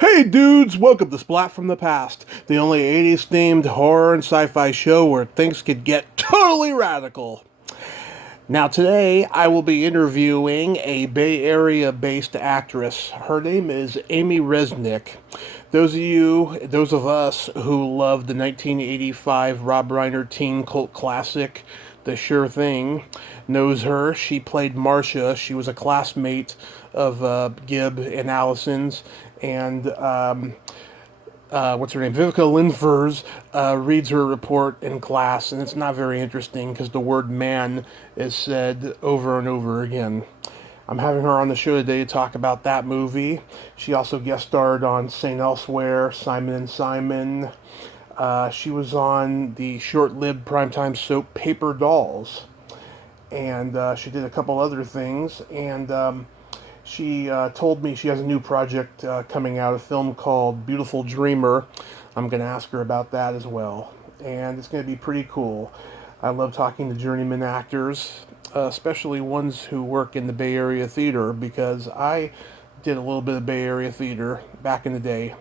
Hey dudes, welcome to Splat from the Past, the only 80s themed horror and sci-fi show where things could get totally radical. Now today I will be interviewing a Bay Area based actress. Her name is Amy Resnick. Those of us who loved the 1985 Rob Reiner teen cult classic, The Sure Thing, knows her. She played Marcia. She was a classmate of Gibb and Allison's, and what's her name? Vivica Lindfors reads her report in class, and it's not very interesting because the word man is said over and over again. I'm having her on the show today to talk about that movie. She also guest starred on St. Elsewhere, Simon and Simon. She was on the short-lived primetime soap Paper Dolls, and she did a couple other things. And she told me she has a new project coming out, a film called Beautiful Dreamer. I'm going to ask her about that as well. And it's going to be pretty cool. I love talking to journeyman actors, especially ones who work in the Bay Area theater, because I did a little bit of Bay Area theater back in the day.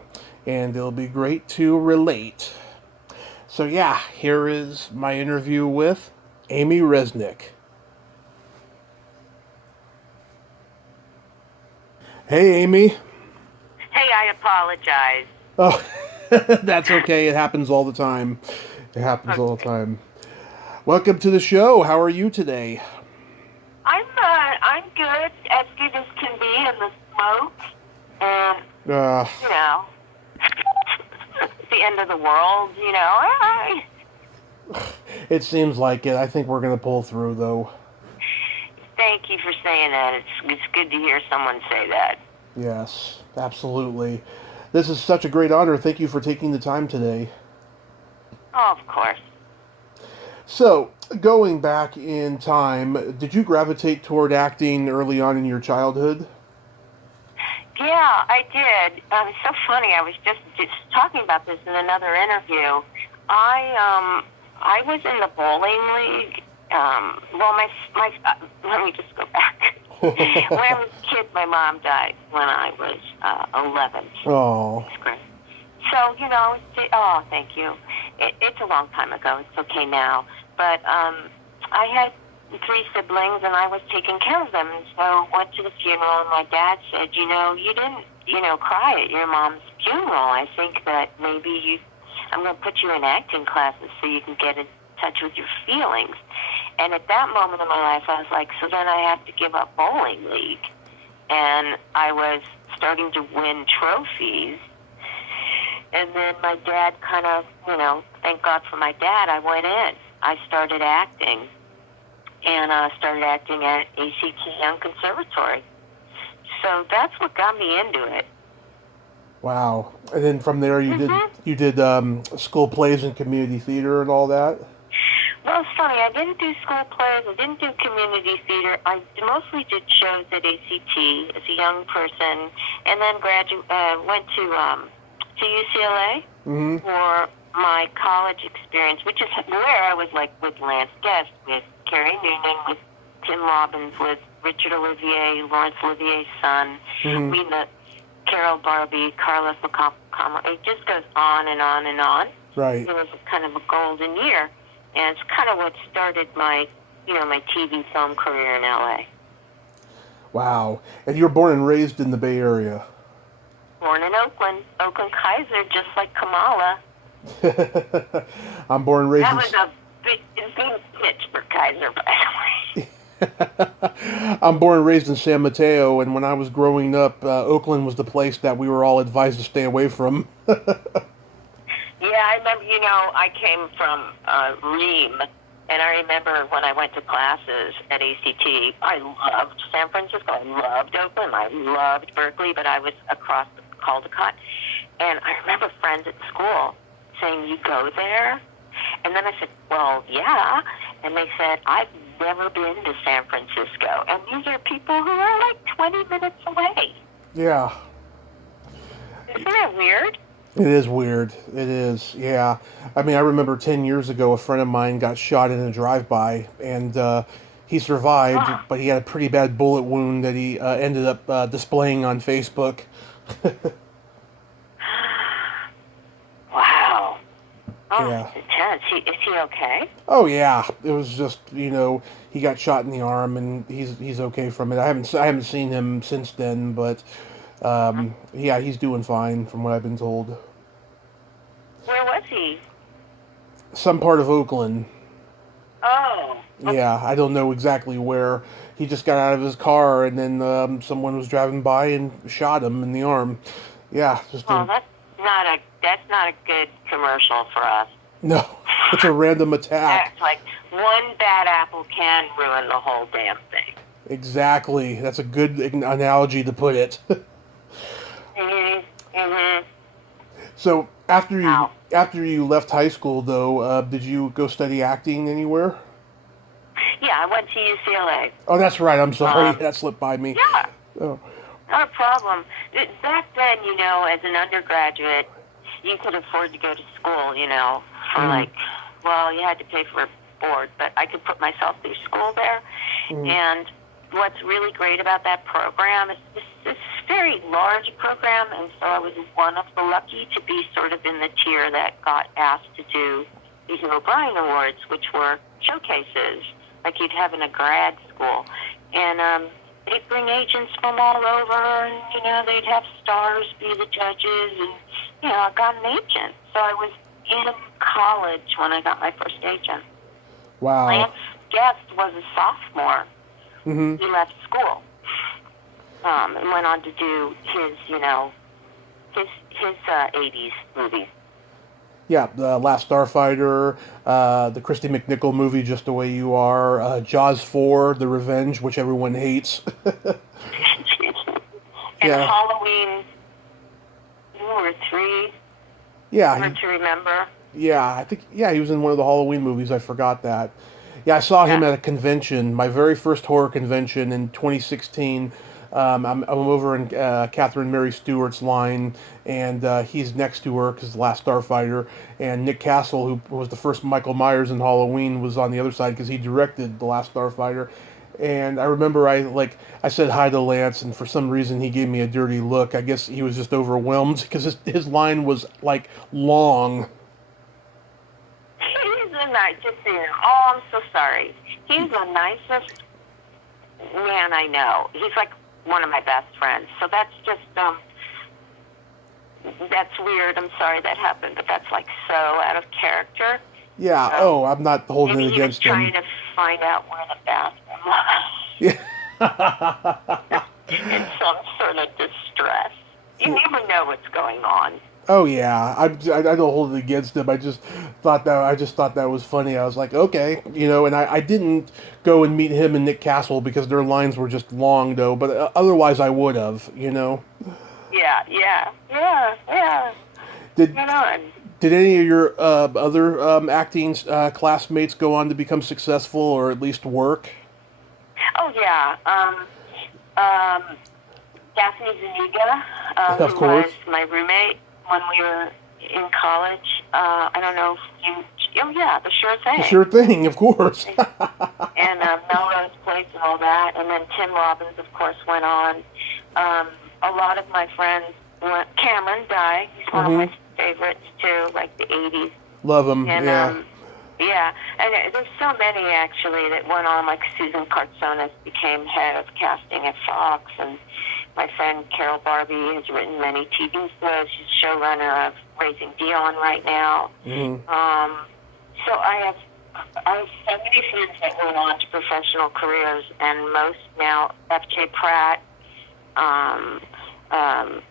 And it'll be great to relate. So yeah, here is my interview with Amy Resnick. Hey, Amy. Hey, I apologize. Oh, that's okay. It happens all the time. It happens all the Okay. time. Welcome to the show. How are you today? I'm good, as good as can be in the smoke, and Uh, you know, it's the end of the world. it seems like it. I think we're going to pull through, though. Thank you for saying that. It's good to hear someone say that. Yes, absolutely. This is such a great honor. Thank you for taking the time today. Oh, of course. So, going back in time, did you gravitate toward acting early on in your childhood? Yeah, I did. It's so funny. I was just talking about this in another interview. I was in the bowling league. Well, let me just go back. When I was a kid, my mom died when I was 11. Oh, Sixth grade. So, oh, thank you. It's a long time ago. It's okay now. But I had three siblings, and I was taking care of them. And so went to the funeral, and my dad said, you didn't, cry at your mom's funeral. I think that maybe I'm going to put you in acting classes so you can get in touch with your feelings. And at that moment in my life, I was like, so then I have to give up bowling league. And I was starting to win trophies. And then my dad kind of, thank God for my dad, I went in. I started acting. And I started acting at ACT Young Conservatory. So that's what got me into it. wow. And then from there you did school plays and community theater and all that? Well, it's funny. I didn't do school plays. I didn't do community theater. I mostly did shows at ACT as a young person, and then went to UCLA for my college experience, which is where I was like with Lance Guest, with Carrie Noonan, with Tim Robbins, with Richard Olivier, Laurence Olivier's son, Carol Barbie, Carlos McComber. It just goes on and on and on. Right. It was kind of a golden year. And it's kind of what started my TV film career in LA. Wow. And you were born and raised in the Bay Area. Born in Oakland Kaiser, just like Kamala. I'm born and raised That was a big pitch for Kaiser, by the way. I'm born and raised in San Mateo, and when I was growing up, Oakland was the place that we were all advised to stay away from. Yeah, I remember, I came from Ream, and I remember when I went to classes at ACT, I loved San Francisco, I loved Oakland, I loved Berkeley, but I was across the Caldecott. And I remember friends at school saying, you go there? And then I said, well, yeah. And they said, I've never been to San Francisco. And these are people who are like 20 minutes away. Yeah. Isn't that weird? It is weird. It is, yeah. I mean, I remember 10 years ago, a friend of mine got shot in a drive-by, and he survived, but he had a pretty bad bullet wound that he ended up displaying on Facebook. Oh, Yeah. it's intense. Is he okay? Oh yeah, it was just he got shot in the arm and he's okay from it. I haven't seen him since then, but yeah, he's doing fine from what I've been told. Where was he? Some part of Oakland. Oh, okay. Yeah, I don't know exactly where. He just got out of his car and then someone was driving by and shot him in the arm. Yeah, just Well, a that's not a good commercial for us. no. It's a random attack. That's like one bad apple can ruin the whole damn thing. Exactly. That's a good analogy to put it. Mhm. So Wow. after you left high school, though, did you go study acting anywhere? Yeah, I went to UCLA. Oh, that's right. I'm sorry, Um, that slipped by me. yeah, Oh, not a problem. Back then, as an undergraduate, you could afford to go to school, for well, you had to pay for board, but I could put myself through school there. And what's really great about that program is this very large program, and so I was one of the lucky to be sort of in the tier that got asked to do these O'Brien Awards, which were showcases like you'd have in a grad school. And they'd bring agents from all over, and, they'd have stars be the judges, and, I got an agent. So I was in college when I got my first agent. wow. Lance Guest was a sophomore. Mm-hmm. He left school and went on to do his 80s movies. Yeah, the Last Starfighter, the Christy McNichol movie, Just the Way You Are, Jaws 4, The Revenge, which everyone hates. And Yeah. Halloween 2 or 3, Yeah, hard to remember. I think he was in one of the Halloween movies. I forgot that. Yeah, I saw him Yeah. at a convention, my very first horror convention in 2016. I'm over in Catherine Mary Stewart's line, and he's next to her because Last Starfighter, and Nick Castle, who was the first Michael Myers in Halloween, was on the other side because he directed The Last Starfighter. And I remember I said hi to Lance, and for some reason he gave me a dirty look. I guess he was just overwhelmed because his line was like long. He's a nice, just so you know. Oh, I'm so sorry. He's the nicest man I know. He's like one of my best friends. So that's just, that's weird. I'm sorry that happened, but that's like so out of character. Yeah. I'm not holding Maybe it he was against him. trying to find out where the bathroom was Yeah. in some sort of distress. You never know what's going on. Oh yeah, I don't hold it against him. I just thought that was funny. I was like, okay, and I didn't go and meet him and Nick Castle because their lines were just long though. But otherwise, I would have. Yeah. Did Right on. did any of your other acting classmates go on to become successful or at least work? Oh yeah. Daphne Zuniga, Of who course. was my roommate when we were in college. I don't know if you. Oh yeah, the Sure Thing. Sure thing, of course. And Melrose Place and all that. And then Tim Robbins, of course, went on. A lot of my friends went. Cameron Dye, he's one of my favorites too, like the 80s. Love him. And Yeah. yeah, and there's so many actually that went on. Like Susan Kartsonis became head of casting at Fox, and my friend Carol Barbie has written many TV shows. She's showrunner of Raising Dion right now. So I have so many friends that went on to professional careers, and most now F.J. Pratt,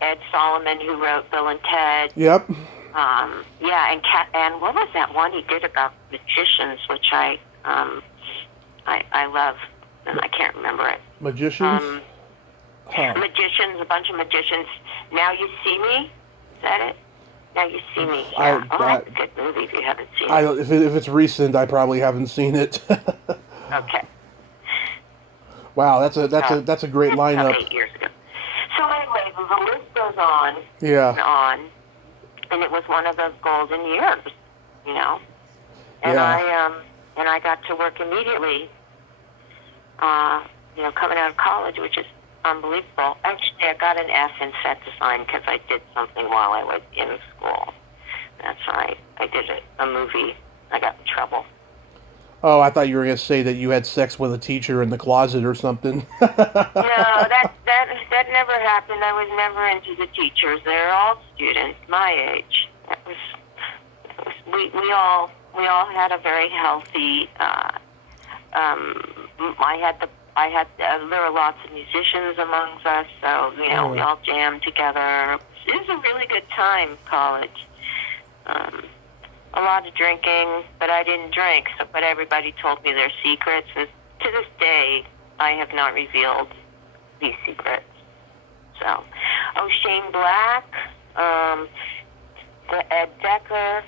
Ed Solomon, who wrote Bill and Ted. Yep. And what was that one he did about magicians, which I love, and I can't remember it. Magicians. Magicians, a bunch of magicians. Now You See Me, is that it? Now You See Me. Yeah. That's a good movie if you haven't seen it. If it's recent, I probably haven't seen it. Okay. Wow, that's a great lineup. About 8 years ago. So anyway, the list goes on Yeah. and on, and it was one of those golden years, And Yeah. I got to work immediately. Coming out of college, which is unbelievable. Actually, I got an F in set design because I did something while I was in school. That's right. I did a movie. I got in trouble. Oh, I thought you were going to say that you had sex with a teacher in the closet or something. No, that never happened. I was never into the teachers. They're all students my age. We all had a very healthy. There were lots of musicians amongst us, so we all jammed together. It was a really good time, college. A lot of drinking, but I didn't drink. But everybody told me their secrets. And to this day, I have not revealed these secrets. So, Shane Black, Ed Decker,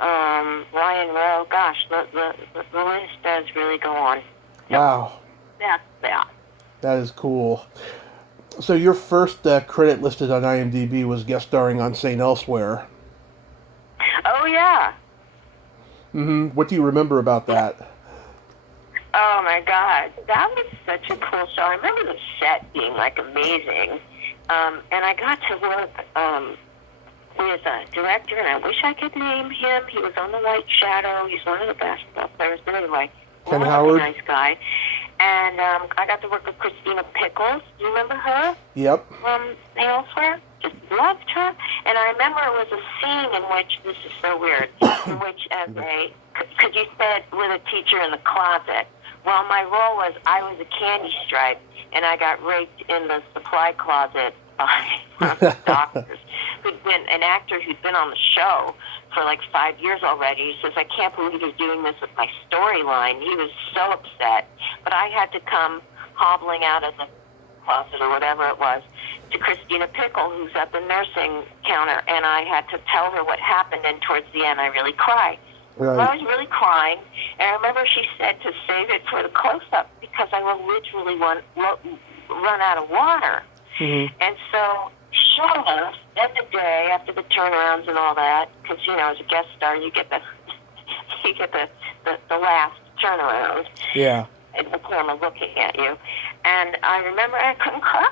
Ryan Rowe. Gosh, the list does really go on. Wow. Yeah. That is cool. So your first credit listed on IMDb was guest starring on St. Elsewhere. Oh, yeah. Mm-hmm. What do you remember about that? Oh, my God. That was such a cool show. I remember the set being, amazing. And I got to work with a director, and I wish I could name him. He was on The White Shadow. He's one of the basketball players. But anyway, Ken Howard. Nice guy. And I got to work with Christina Pickles. Do you remember her? Yep. From Elsewhere? Just loved her. And I remember it was a scene in which, this is so weird, in which because you said with a teacher in the closet. Well, my role was I was a candy stripe, and I got raped in the supply closet by one of the doctors, who'd been an actor who'd been on the show for 5 years already. He says, I can't believe you're doing this with my storyline. He was so upset. But I had to come hobbling out of the closet or whatever it was to Christina Pickle, who's at the nursing counter, and I had to tell her what happened, and towards the end I really cried. Right. Well, I was really crying, and I remember she said to save it for the close-up because I will literally run out of water. Mm-hmm. And so, sure enough, end of the day, after the turnarounds and all that, because, as a guest star, you get the last turnaround. Yeah. And the camera looking at you. And I remember I couldn't cry.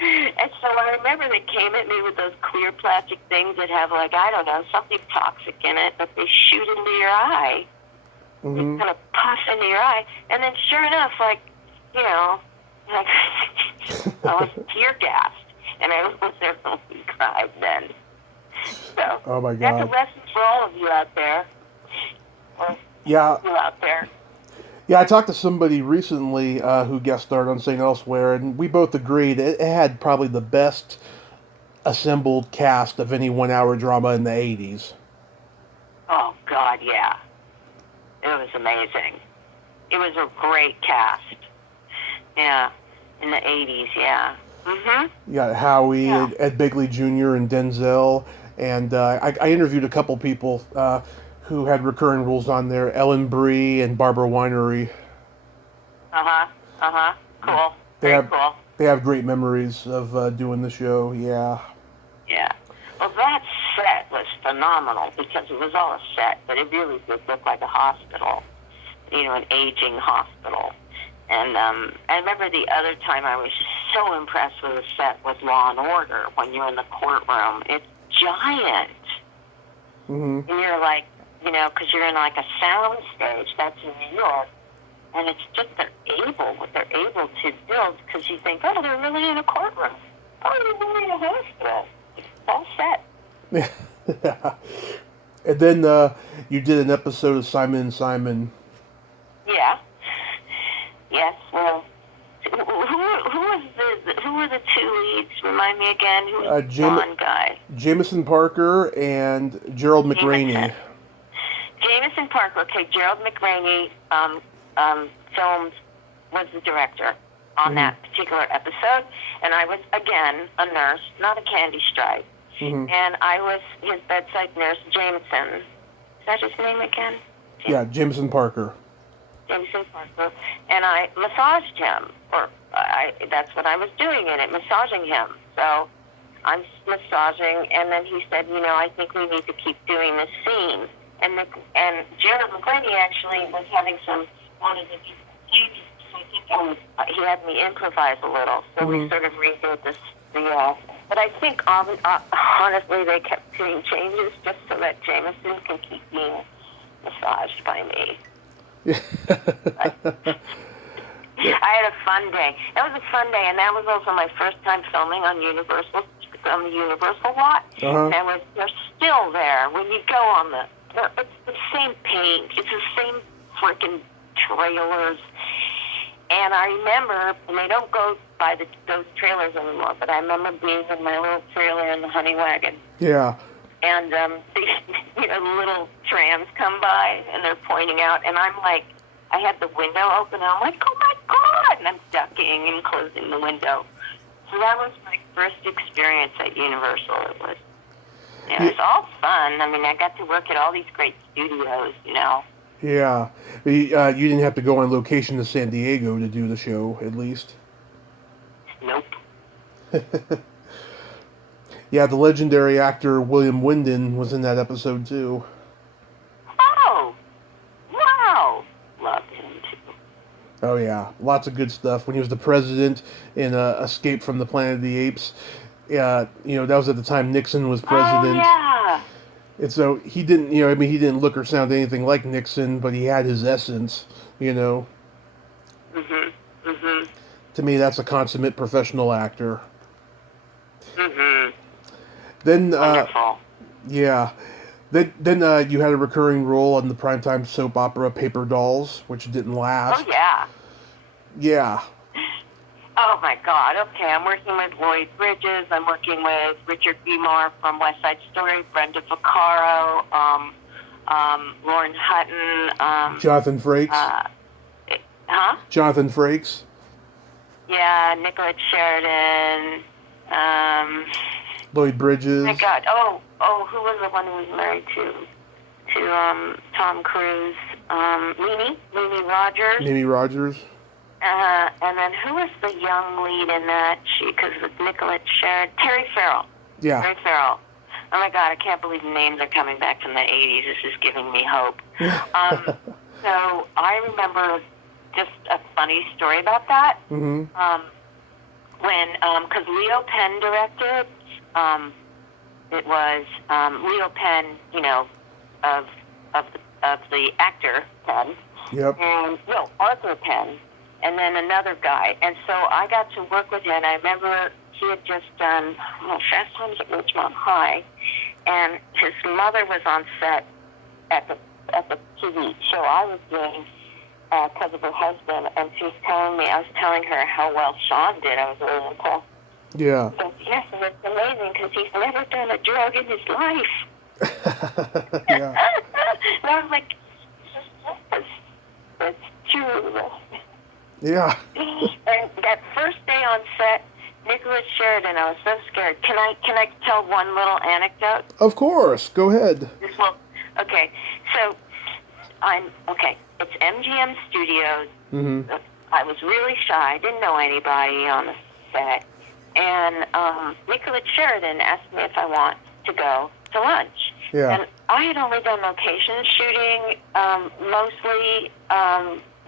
And so I remember they came at me with those clear plastic things that have, something toxic in it, but they shoot into your eye. Mm-hmm. They kind of puff into your eye. And then sure enough, I was tear gassed. And I was there when we cried then. So, oh my God. That's a lesson for all of you out there. Yeah. You out there. Yeah, I talked to somebody recently who guest starred on St. Elsewhere, and we both agreed it had probably the best assembled cast of any one-hour drama in the 80s. Oh, God, yeah. It was amazing. It was a great cast. Yeah, in the 80s, yeah. Mm-hmm. You got Howie, Ed Begley Jr., and Denzel, and I interviewed a couple people who had recurring roles on there, Ellen Bree and Barbara Winery. Cool. Cool. They have great memories of doing the show, yeah. Yeah. Well, that set was phenomenal because it was all a set, but it really did look like a hospital, an aging hospital. And I remember the other time I was so impressed with the set was Law and Order when you're in the courtroom. It's giant. Mm-hmm. And you're because you're in a sound stage that's in New York, and it's just what they're able to build, because you think, oh, they're really in a courtroom. Oh, they're really in a hospital. It's all set. Yeah. And then you did an episode of Simon & Simon. Yeah. Yes, well, who were the two leads? Remind me again. Who was the blonde guy? Jameson Parker and Gerald McRaney. Jameson Parker. Okay, Gerald McRaney was the director on that particular episode, and I was again a nurse, not a candy stripe, and I was his bedside nurse, Jameson. Is that his name again? Yeah, Jameson Parker. Jameson Parker, and I massaged him, that's what I was doing in it, massaging him. So I'm massaging, and then he said, I think we need to keep doing this scene. And Gerald McRaney actually was having wanted to do some changes, so I think he had me improvise a little, so we sort of redid this. But I think honestly they kept costume changes just so that Jameson can keep being massaged by me. I had a fun day. That was a fun day, and that was also my first time filming on Universal, on the Universal lot. Uh-huh. And they're still there. When you go on it's the same paint. It's the same freaking trailers. And I remember, and they don't go by those trailers anymore, but I remember being in my little trailer in the honey wagon. Yeah. And the little trams come by, and they're pointing out, and I'm like, I had the window open, and I'm like, oh my God! And I'm ducking and closing the window. So that was my first experience at Universal. It was all fun. I mean, I got to work at all these great studios, Yeah. You didn't have to go on location to San Diego to do the show, at least. Nope. Yeah, the legendary actor William Wyndon was in that episode, too. Oh! Wow! Loved him, too. Oh, yeah. Lots of good stuff. When he was the president in Escape from the Planet of the Apes, that was at the time Nixon was president. Oh, yeah! And so he didn't, he didn't look or sound anything like Nixon, but he had his essence, Mm-hmm. Mm-hmm. To me, that's a consummate professional actor. Mm-hmm. Then, Wonderful. Yeah. Then you had a recurring role on the primetime soap opera Paper Dolls, which didn't last. Oh, yeah. Yeah. Oh, my God. Okay, I'm working with Lloyd Bridges. I'm working with Richard Beemar from West Side Story, Brenda Vaccaro, Lauren Hutton. Jonathan Frakes. Jonathan Frakes. Yeah, Nicolette Sheridan. Lloyd Bridges. Oh, my God. Oh, who was the one who was married to Tom Cruise? Mimi Rogers. Mimi Rogers. And then who was the young lead in that? Because with Nicolette Sheridan, Terry Farrell. Yeah. Terry Farrell. Oh my God, I can't believe the names are coming back from the 80s. This is giving me hope. So I remember just a funny story about that. Mm-hmm. Because Leo Penn directed, it was Leo Penn, of the actor Penn. Yep. And Arthur Penn. And then another guy. And so I got to work with him. And I remember he had just done Fast Times at Ridgemont High. And his mother was on set at the TV show I was doing because of her husband. And she was telling me, I was telling her how well Sean did. I was really impressed. Yeah. So, yes, and it's amazing because he's never done a drug in his life. Yeah. And I was like, that's true. Yeah. And that first day on set, Nicolette Sheridan, I was so scared. Can I tell one little anecdote? Of course. Go ahead. Okay. So it's MGM Studios. Mm-hmm. I was really shy. I didn't know anybody on the set. And Nicolette Sheridan asked me if I want to go to lunch. Yeah. And I had only done location shooting, mostly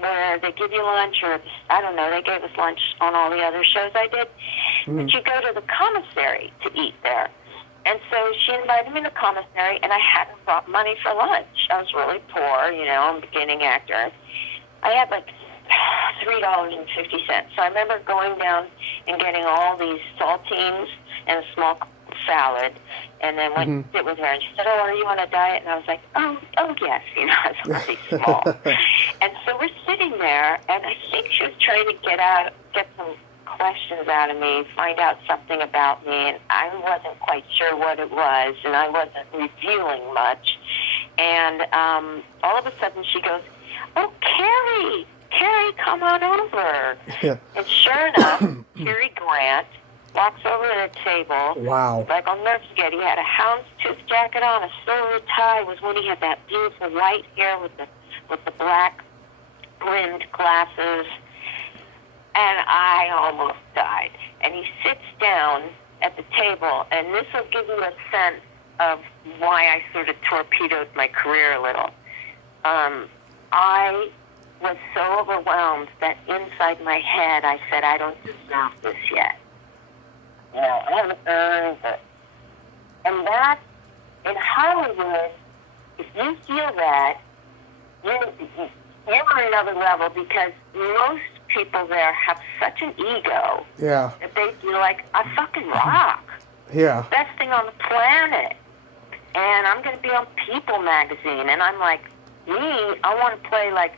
where they give you lunch, or I don't know, they gave us lunch on all the other shows I did. Mm-hmm. But you go to the commissary to eat there. And so she invited me to the commissary, and I hadn't brought money for lunch. I was really poor, I'm a beginning actor. I had like $3.50. So I remember going down and getting all these saltines and a small salad, and then went to sit with her, and she said, are you on a diet? And I was like, oh yes, I was really small. And so we're sitting there, and I think she was trying to get some questions out of me, find out something about me, and I wasn't quite sure what it was, and I wasn't revealing much. And all of a sudden she goes, oh, Carrie, come on over. Yeah. And sure enough, Cary Grant walks over to the table. Wow. Like I'll never forget, he had a houndstooth jacket on, a silver tie. It was when he had that beautiful white hair with the black rimmed glasses. And I almost died. And he sits down at the table, and this will give you a sense of why I sort of torpedoed my career a little. I was so overwhelmed that inside my head I said, I don't deserve this yet. I haven't earned it. And that in Hollywood, if you feel that, you're on another level because most people there have such an ego Yeah. that they feel like, I fucking rock. Yeah. Best thing on the planet. And I'm going to be on People magazine. And I'm like, me, I want to play like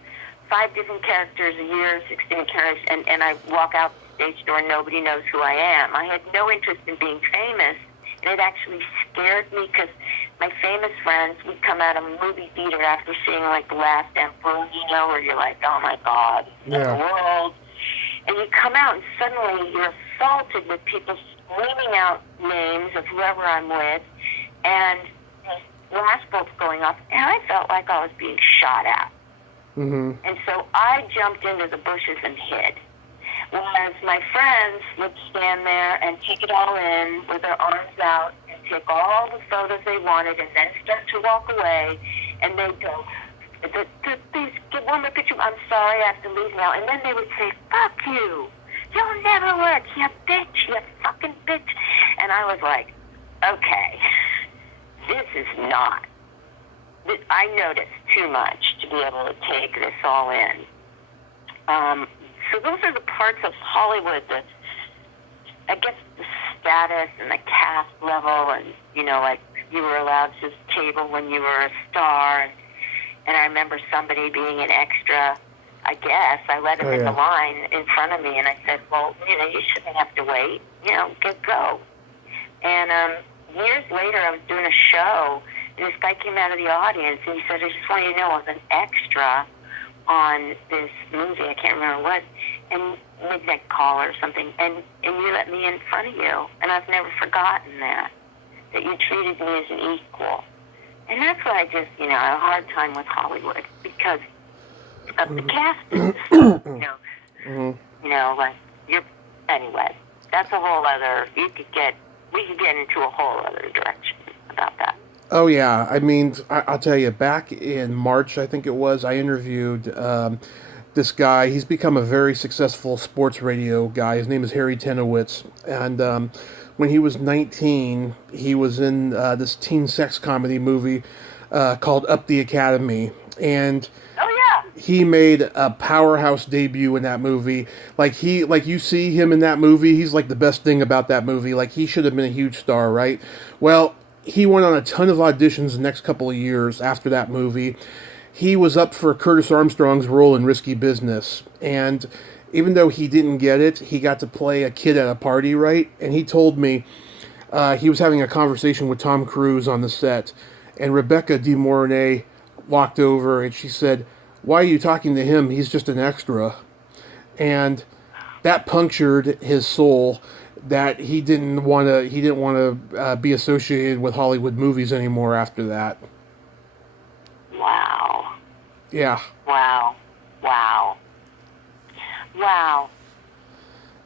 5 different characters a year, 16 characters, and I walk out the stage door and nobody knows who I am. I had no interest in being famous, and it actually scared me because my famous friends would come out of a movie theater after seeing like The Last Emperor, where you're like, oh my God, the world. And you come out and suddenly you're assaulted with people screaming out names of whoever I'm with, and flash bulbs going off, and I felt like I was being shot at. Mm-hmm. And so I jumped into the bushes and hid. Whereas my friends would stand there and take it all in with their arms out and take all the photos they wanted and then start to walk away. And they'd go, please get one more picture. I'm sorry, I have to leave now. And then they would say, fuck you. You'll never work. You bitch. You fucking bitch. And I was like, okay, this is not. I noticed too much to be able to take this all in. So those are the parts of Hollywood that, I guess, the status and the caste level, and like you were allowed to table when you were a star. And I remember somebody being an extra. I guess I let him in the line in front of me, and I said, "Well, you shouldn't have to wait. Go." And years later, I was doing a show. And this guy came out of the audience, and he said, I just want you to know I was an extra on this movie. I can't remember what, and Midnight Call or something. And you let me in front of you. And I've never forgotten that you treated me as an equal. And that's why I just, I have a hard time with Hollywood because of the casting stuff, like anyway, that's a whole other, we could get into a whole other direction about that. Oh, yeah. I mean, I'll tell you, back in March, I think it was, I interviewed this guy. He's become a very successful sports radio guy. His name is Harry Tenowitz. And when he was 19, he was in this teen sex comedy movie called Up the Academy. And he made a powerhouse debut in that movie. Like you see him in that movie, he's like the best thing about that movie. Like, he should have been a huge star, right? Well, he went on a ton of auditions the next couple of years after that movie. He was up for Curtis Armstrong's role in Risky Business. And even though he didn't get it, he got to play a kid at a party, right? And he told me he was having a conversation with Tom Cruise on the set. And Rebecca De Mornay walked over and she said, "Why are you talking to him? He's just an extra." And that punctured his soul. That he didn't want to be associated with Hollywood movies anymore after that. Wow. Yeah. Wow.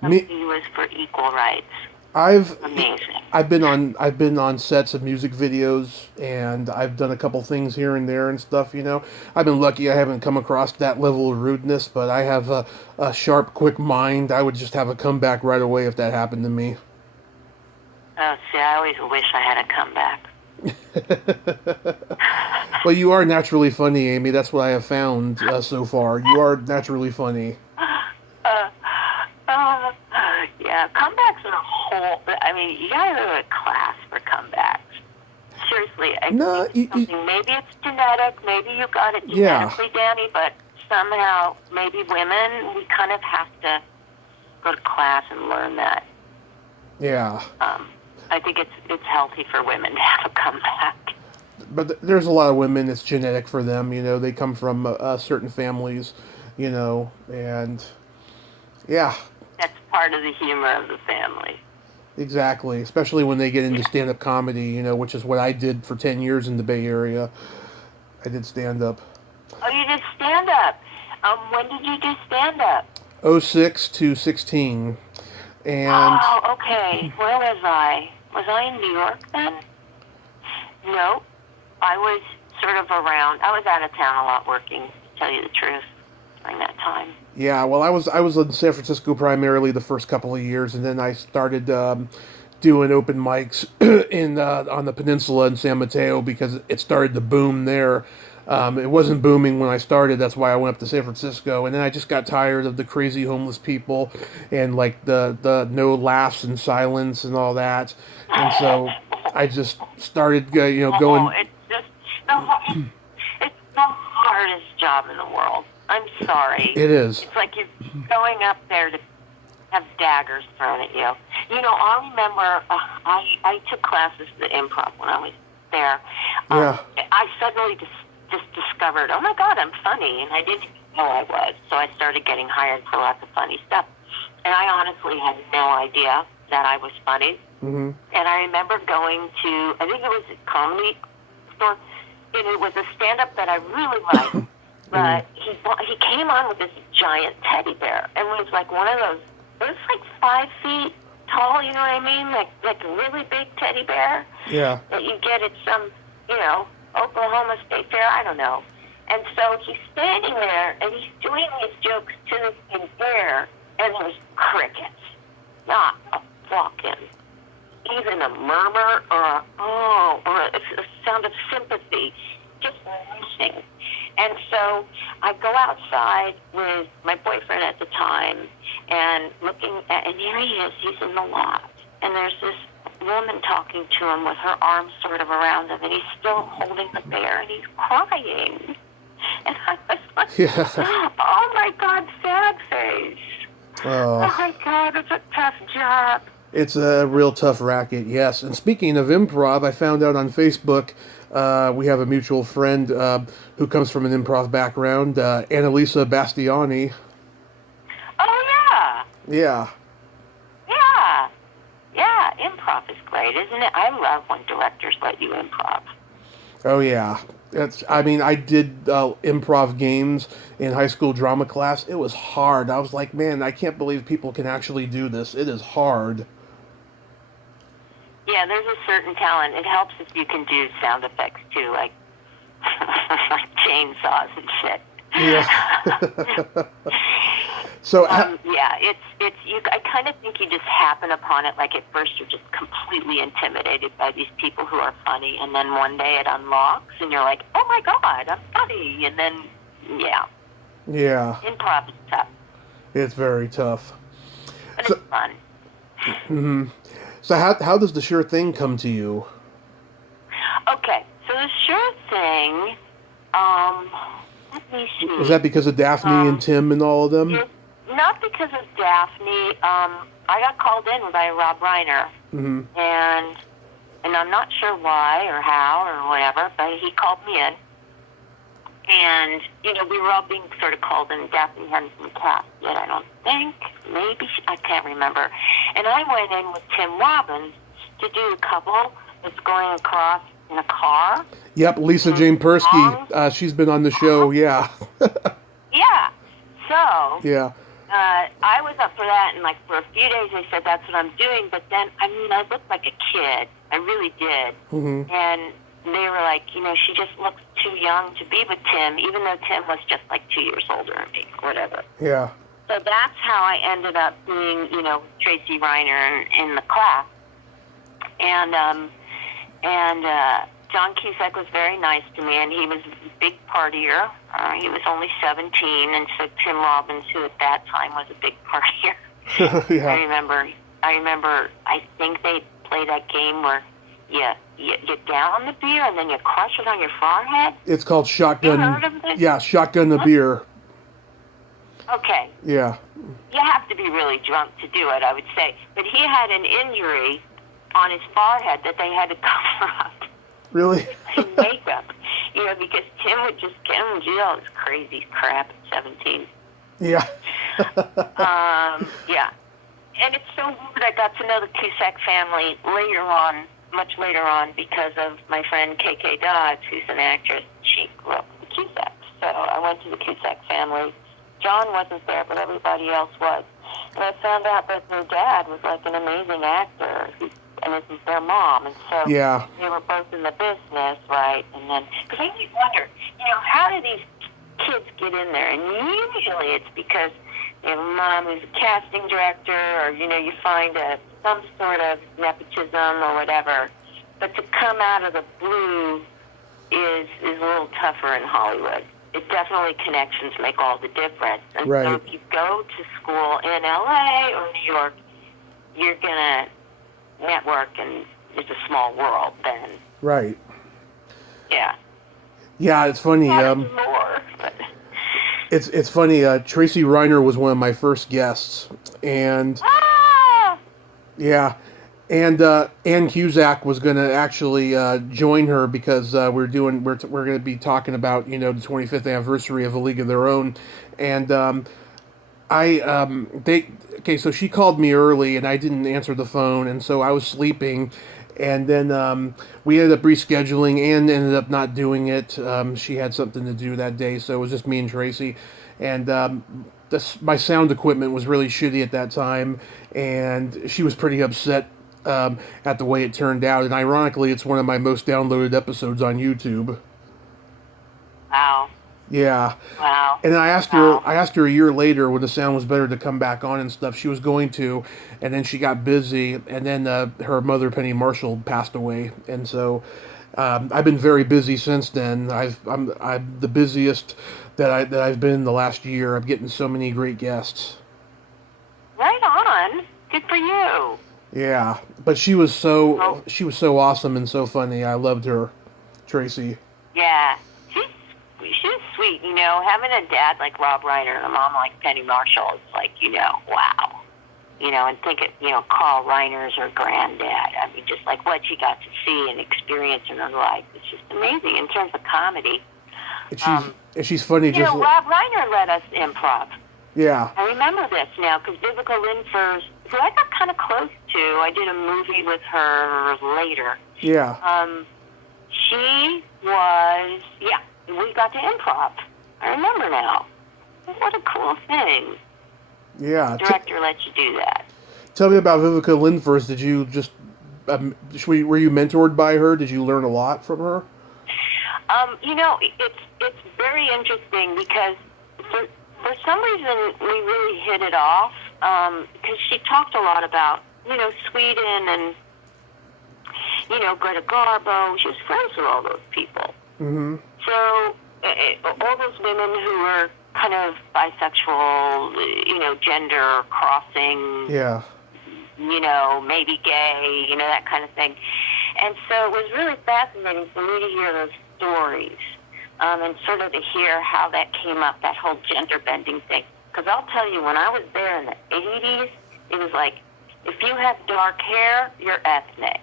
He was for equal rights. Amazing. I've been on sets of music videos, and I've done a couple things here and there and stuff. I've been lucky I haven't come across that level of rudeness, but I have a sharp, quick mind. I would just have a comeback right away if that happened to me. Oh, see, I always wish I had a comeback. Well, you are naturally funny, Amy. That's what I have found so far. You are naturally funny. Yeah, comebacks are a whole. I mean, you gotta go to a class for comebacks. Seriously, maybe it's genetic. Maybe you got it genetically, Danny. But somehow, maybe women, we kind of have to go to class and learn that. Yeah. I think it's healthy for women to have a comeback. But there's a lot of women, it's genetic for them, they come from certain families, and yeah. That's part of the humor of the family. Exactly, especially when they get into stand-up comedy, which is what I did for 10 years in the Bay Area. I did stand-up. Oh, you did stand-up. When did you do stand-up? 06 to 16. And oh, okay. Where was I? Was I in New York then? No. I was sort of around. I was out of town a lot working, to tell you the truth, during that time. Yeah, well, I was in San Francisco primarily the first couple of years, and then I started doing open mics in on the peninsula in San Mateo because it started to boom there. It wasn't booming when I started. That's why I went up to San Francisco, and then I just got tired of the crazy homeless people and like the no laughs and silence and all that. And so I just started, going. It's just it's the hardest job in the world. I'm sorry. It is. It's like you're going up there to have daggers thrown at you. You know, I remember I took classes at improv when I was there. Yeah. I suddenly just discovered, oh my God, I'm funny, and I didn't know I was. So I started getting hired for lots of funny stuff. And I honestly had no idea that I was funny. Mm-hmm. And I remember going to, I think it was a comedy store, and it was a stand-up that I really liked. But he came on with this giant teddy bear, and was like one of those. It was like 5 feet tall. You know what I mean? Like a really big teddy bear. Yeah. That you get at some, Oklahoma State Fair. I don't know. And so he's standing there, and he's doing these jokes to this bear, and there's crickets, not a fucking, even a murmur or a sound of sympathy, just listening. And so I go outside with my boyfriend at the time and and here he is, he's in the lot. And there's this woman talking to him with her arms sort of around him, and he's still holding the bear, and he's crying. And I was like, oh my God, sad face. Oh my God, it's a tough job. It's a real tough racket, yes. And speaking of improv, I found out on Facebook, we have a mutual friend who comes from an improv background, Annalisa Bastiani. Oh, yeah. Yeah. Yeah. Yeah, improv is great, isn't it? I love when directors let you improv. Oh, yeah. I did improv games in high school drama class. It was hard. I was like, man, I can't believe people can actually do this. It is hard. Yeah, there's a certain talent. It helps if you can do sound effects too, like like chainsaws and shit. Yeah. So it's you. I kind of think you just happen upon it. Like at first, you're just completely intimidated by these people who are funny, and then one day it unlocks, and you're like, oh my God, I'm funny, and then yeah. Improv is tough. It's very tough. But it's fun. Mm-hmm. So how does the sure thing come to you? Okay, so the sure thing, let me see. Is that because of Daphne and Tim and all of them? Not because of Daphne. I got called in by Rob Reiner, and I'm not sure why or how or whatever, but he called me in. And, we were all being sort of called in. Daphne hadn't been cast yet, I don't think. Maybe, I can't remember. And I went in with Tim Robbins to do a couple that's going across in a car. Yep, Lisa Jane Persky. She's been on the show, yeah. Yeah. So, yeah. I was up for that, and for a few days they said that's what I'm doing. But then, I looked like a kid. I really did. Mm-hmm. And they were like, she just looks too young to be with Tim, even though Tim was just 2 years older than me, or whatever. Yeah. So that's how I ended up being, Tracy Reiner in the class. And John Cusack was very nice to me, and he was a big partier. He was only 17, and so Tim Robbins, who at that time was a big partier. Yeah. I remember, I think they played that game where you down the beer and then you crush it on your forehead. It's called Shotgun. You heard of this? Yeah, Shotgun the beer. Okay. Yeah. You have to be really drunk to do it, I would say. But he had an injury on his forehead that they had to cover up. Really? In makeup. Because Tim would just get him and do all this crazy crap at 17. Yeah. Yeah. And it's so weird. I got to know the Cusack family much later on, because of my friend KK Dodds, who's an actress. She grew up with the Cusacks. So I went to the Cusack family. John wasn't there, but everybody else was. And I found out that their dad was an amazing actor, and this is their mom. And so they were both in the business, right? And then, because I always wonder, how do these kids get in there? And usually it's because you have a mom who's a casting director, or, you find a some sort of nepotism or whatever. But to come out of the blue is a little tougher in Hollywood. It definitely connections make all the difference. And Right. so if you go to school in LA or New York, you're going to network, and it's a small world then. Right. Yeah. Yeah, it's funny. More, but... It's funny. Tracy Reiner was one of my first guests, and yeah, and Ann Cusack was going to actually join her because we're going to be talking about the 25th anniversary of A League of Their Own, and so she called me early and I didn't answer the phone, and so I was sleeping. And then we ended up rescheduling. Ann ended up not doing it. She had something to do that day, so it was just me and Tracy. And my sound equipment was really shitty at that time, and she was pretty upset at the way it turned out. And ironically, it's one of my most downloaded episodes on YouTube. Wow. Yeah. Wow. And I asked her a year later when the sound was better to come back on and stuff. She was going to, and then she got busy, and then her mother, Penny Marshall, passed away, and so I've been very busy since then. I'm the busiest that I've been in the last year. I'm getting so many great guests. Right on. Good for you. Yeah, but she was so awesome and so funny. I loved her, Tracy. Yeah. She's sweet, having a dad like Rob Reiner and a mom like Penny Marshall is like, wow. And think of, Carl Reiner's her granddad. I mean, just like what she got to see and experience in her life. It's just amazing in terms of comedy. And she's funny. Rob Reiner let us improv. Yeah. I remember this now because Vivica Lindfors, who I got kind of close to, I did a movie with her later. Yeah. She was, we got to improv. I remember now. What a cool thing. Yeah. The director lets you do that. Tell me about Vivica Lindfors. Did you just, were you mentored by her? Did you learn a lot from her? It's very interesting because for some reason we really hit it off because she talked a lot about, Sweden and, Greta Garbo. She was friends with all those people. Mm-hmm. So all those women who were kind of bisexual, gender crossing, yeah, maybe gay, that kind of thing. And so it was really fascinating for me to hear those stories and sort of to hear how that came up, that whole gender bending thing. Because I'll tell you, when I was there in the 80s, it was like, if you had dark hair, you're ethnic.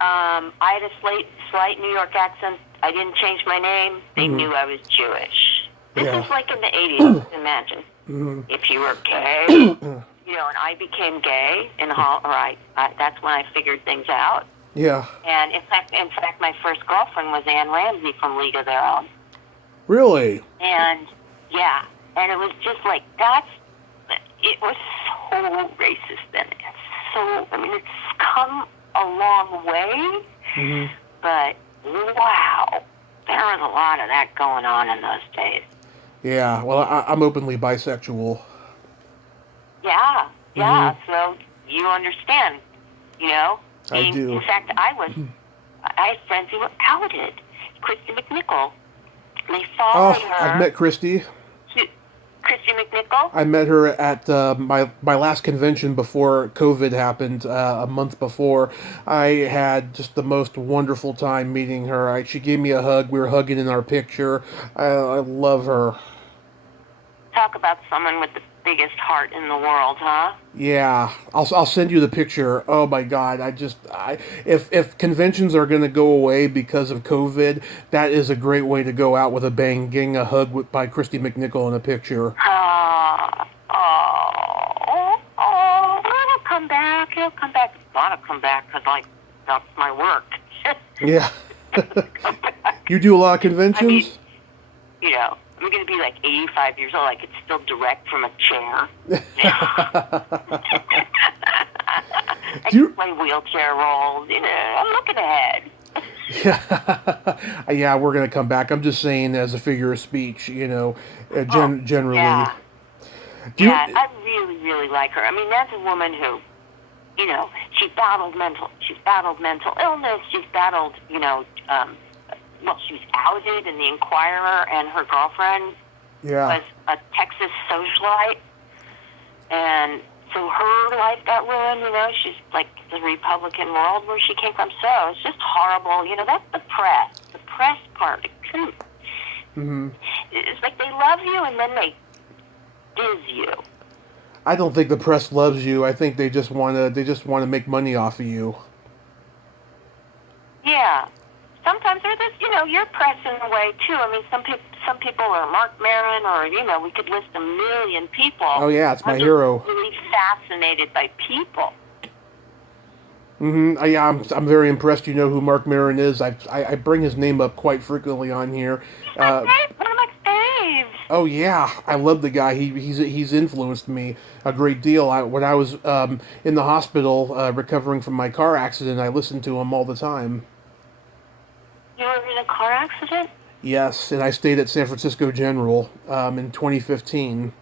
I had a slight New York accent. I didn't change my name. They knew I was Jewish. This is like in the 80s, imagine. Mm-hmm. If you were gay, and I became gay that's when I figured things out. Yeah. And in fact, my first girlfriend was Ann Ramsey from League of Their Own. Really? And and it was just like it was so racist then. It's come a long way, but wow, there was a lot of that going on in those days. Yeah, well, I'm openly bisexual. Yeah, so you understand, I do. In fact, I had friends who were outed. Christy McNichol. They followed her. I've met Christy. Christy McNichol? I met her at my last convention before COVID happened, a month before. I had just the most wonderful time meeting her. She gave me a hug. We were hugging in our picture. I love her. Talk about someone with the biggest heart in the world, huh? Yeah, I'll send you the picture. Oh my God, if conventions are going to go away because of COVID, that is a great way to go out with a bang, getting a hug by Christy McNichol in a picture. It'll come back. It'll come back. It's got to come back because that's my work. Yeah. You do a lot of conventions? I'm going to be like 85 years old. I could still direct from a chair. I can play wheelchair roles. I'm looking ahead. Yeah, we're going to come back. I'm just saying as a figure of speech, generally. Yeah. I really, really like her. I mean, that's a woman who she's battled mental illness. She's battled, she was outed in the Inquirer, and her girlfriend was a Texas socialite, and so her life got ruined. She's like the Republican world where she came from. So it's just horrible. That's the press part. It's like they love you and then they diz you. I don't think the press loves you. I think they just want to make money off of you. Yeah. Sometimes they're just, you're press in a way too. I mean, some people are Mark Maron, or we could list a million people. Oh yeah, it's my hero. I'm really fascinated by people. Yeah, I'm very impressed. You know who Mark Maron is. I bring his name up quite frequently on here. One of my faves. Oh yeah, I love the guy. He's influenced me a great deal. When I was in the hospital recovering from my car accident, I listened to him all the time. You were in a car accident? Yes, and I stayed at San Francisco General in 2015.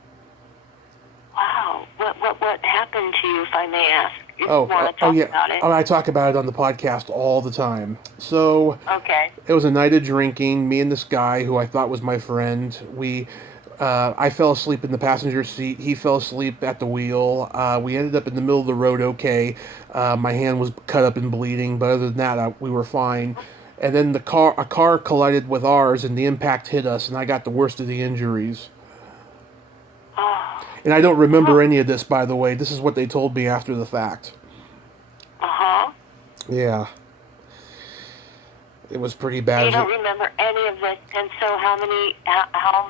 Wow. What happened to you, if I may ask? You want to talk about it? Oh, I talk about it on the podcast all the time. So, okay. It was a night of drinking. Me and this guy who I thought was my friend. I fell asleep in the passenger seat. He fell asleep at the wheel. We ended up in the middle of the road. Okay, my hand was cut up and bleeding, but other than that, we were fine. And then a car collided with ours, and the impact hit us, and I got the worst of the injuries. And I don't remember any of this, by the way. This is what they told me after the fact. Yeah. It was pretty bad. You don't remember any of this, and so how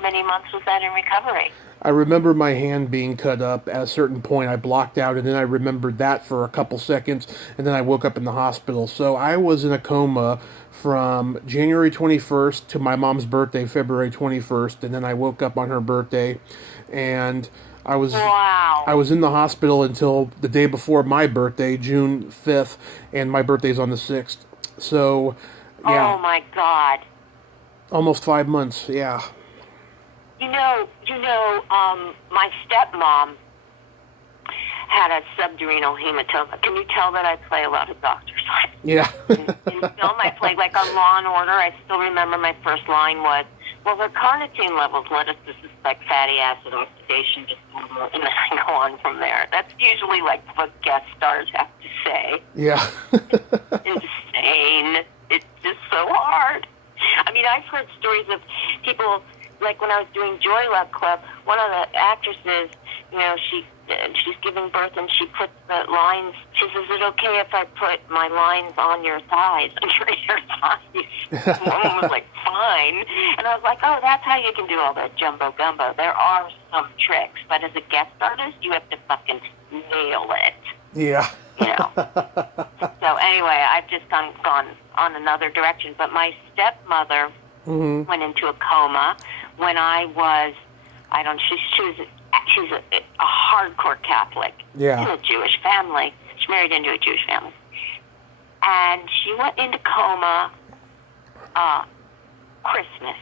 many months was that in recovery? I remember my hand being cut up. At a certain point, I blocked out, and then I remembered that for a couple seconds, and then I woke up in the hospital. So I was in a coma from January 21st to my mom's birthday, February 21st, and then I woke up on her birthday, and I was in the hospital until the day before my birthday, June 5th, and my birthday's on the 6th. So, yeah. Oh my God. Almost 5 months, yeah. My stepmom had a subdurenal hematoma. Can you tell that I play a lot of doctor's lines? Yeah. in film, I played like on Law and Order. I still remember my first line was, well, her carnitine levels led us to suspect fatty acid oxidation disorder, and then I go on from there. That's usually like what guest stars have to say. Yeah. Insane. It's just so hard. I mean, I've heard stories of people, like when I was doing Joy Luck Club, one of the actresses, she's giving birth and she puts the lines, she says, is it okay if I put my lines on your thighs, under your thighs? The woman was like, fine. And I was like, oh, that's how you can do all that jumbo gumbo. There are some tricks, but as a guest artist, you have to fucking nail it. Yeah. So anyway, I've just gone on another direction. But my stepmother went into a coma when I was, she's a hardcore Catholic. Yeah. In a Jewish family. She married into a Jewish family. And she went into coma Christmas.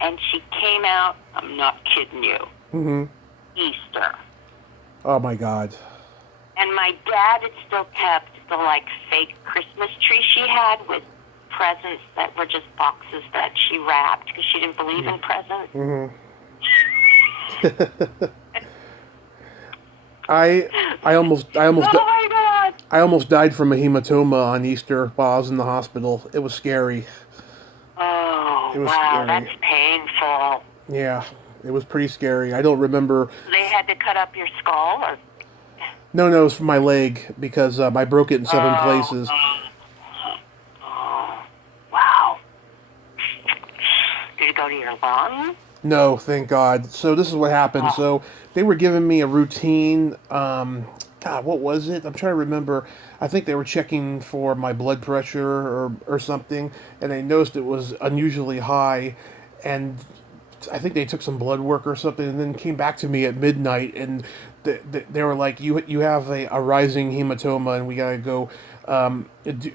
And she came out, I'm not kidding you, Easter. Oh my God. And my dad had still kept the fake Christmas tree she had with presents that were just boxes that she wrapped because she didn't believe in presents. I almost oh my God. I almost died from a hematoma on Easter while I was in the hospital. It was scary. Oh, wow, scary. That's painful. Yeah, it was pretty scary. I don't remember. They had to cut up your skull, or? No, it was from my leg because I broke it in 7 places. Oh, wow. Did it go to your lung? No, thank God. So this is what happened. So they were giving me a routine. God, what was it? I'm trying to remember. I think they were checking for my blood pressure or something, and they noticed it was unusually high, and I think they took some blood work or something, and then came back to me at midnight, and they were like, you have a rising hematoma, and we gotta go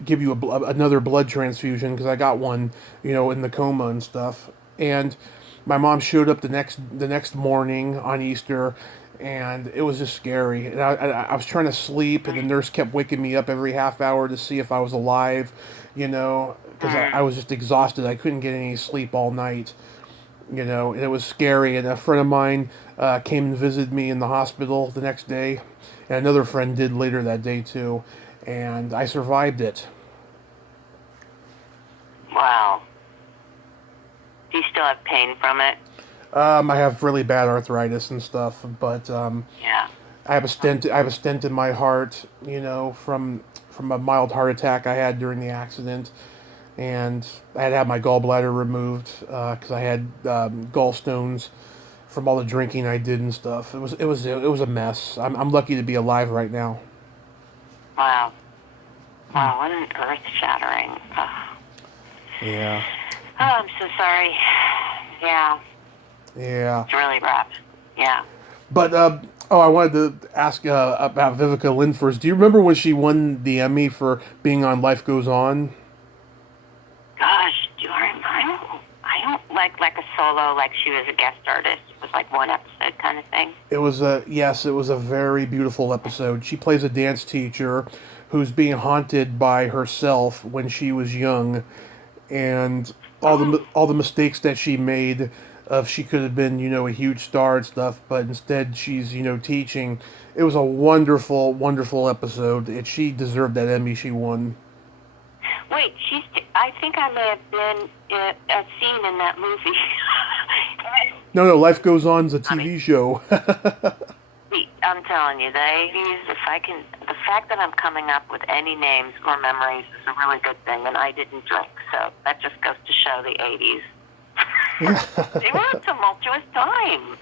give you another blood transfusion because I got one, in the coma and stuff. And my mom showed up the next morning on Easter, and it was just scary. And I was trying to sleep, and the nurse kept waking me up every half hour to see if I was alive, because I was just exhausted. I couldn't get any sleep all night, and it was scary. And a friend of mine came and visited me in the hospital the next day, and another friend did later that day too, and I survived it. Wow. Do you still have pain from it? I have really bad arthritis and stuff, but Yeah. I have a stent. I have a stent in my heart, from a mild heart attack I had during the accident, and I had to have my gallbladder removed because I had gallstones from all the drinking I did and stuff. It was a mess. I'm lucky to be alive right now. Wow. Wow, what an earth-shattering. Oh. Yeah. Oh, I'm so sorry. Yeah. Yeah. It's really rough. Yeah. But I wanted to ask about Vivica Lindfors. Do you remember when she won the Emmy for being on Life Goes On? Gosh, do I remember? I don't like a solo, like she was a guest artist. It was like one episode kind of thing. It was a very beautiful episode. She plays a dance teacher who's being haunted by herself when she was young, and all the mistakes that she made. Of she could have been, a huge star and stuff, but instead she's, teaching. It was a wonderful, wonderful episode, and she deserved that Emmy she won. Wait, I think I may have been a scene in that movie. No, Life Goes On's a TV show. I'm telling you, the 80s, the fact that I'm coming up with any names or memories is a really good thing, and I didn't drink, so that just goes to show the 80s. They were a tumultuous time.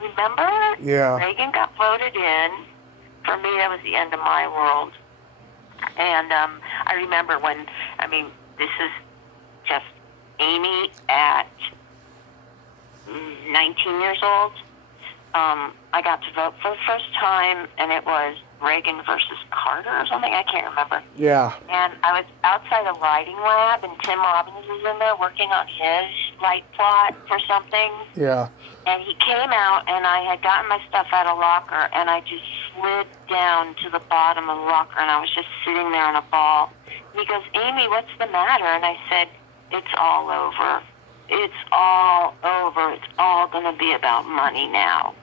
Remember? Yeah. Reagan got voted in. For me, that was the end of my world. And I remember this is just Amy at 19 years old. I got to vote for the first time, and it was Reagan versus Carter or something. I can't remember. Yeah. And I was outside a lighting lab, and Tim Robbins was in there working on his light plot for something. Yeah. And he came out, and I had gotten my stuff out of locker, and I just slid down to the bottom of the locker, and I was just sitting there in a ball. And he goes, "Amy, what's the matter?" And I said, "It's all over. It's all over. It's all going to be about money now."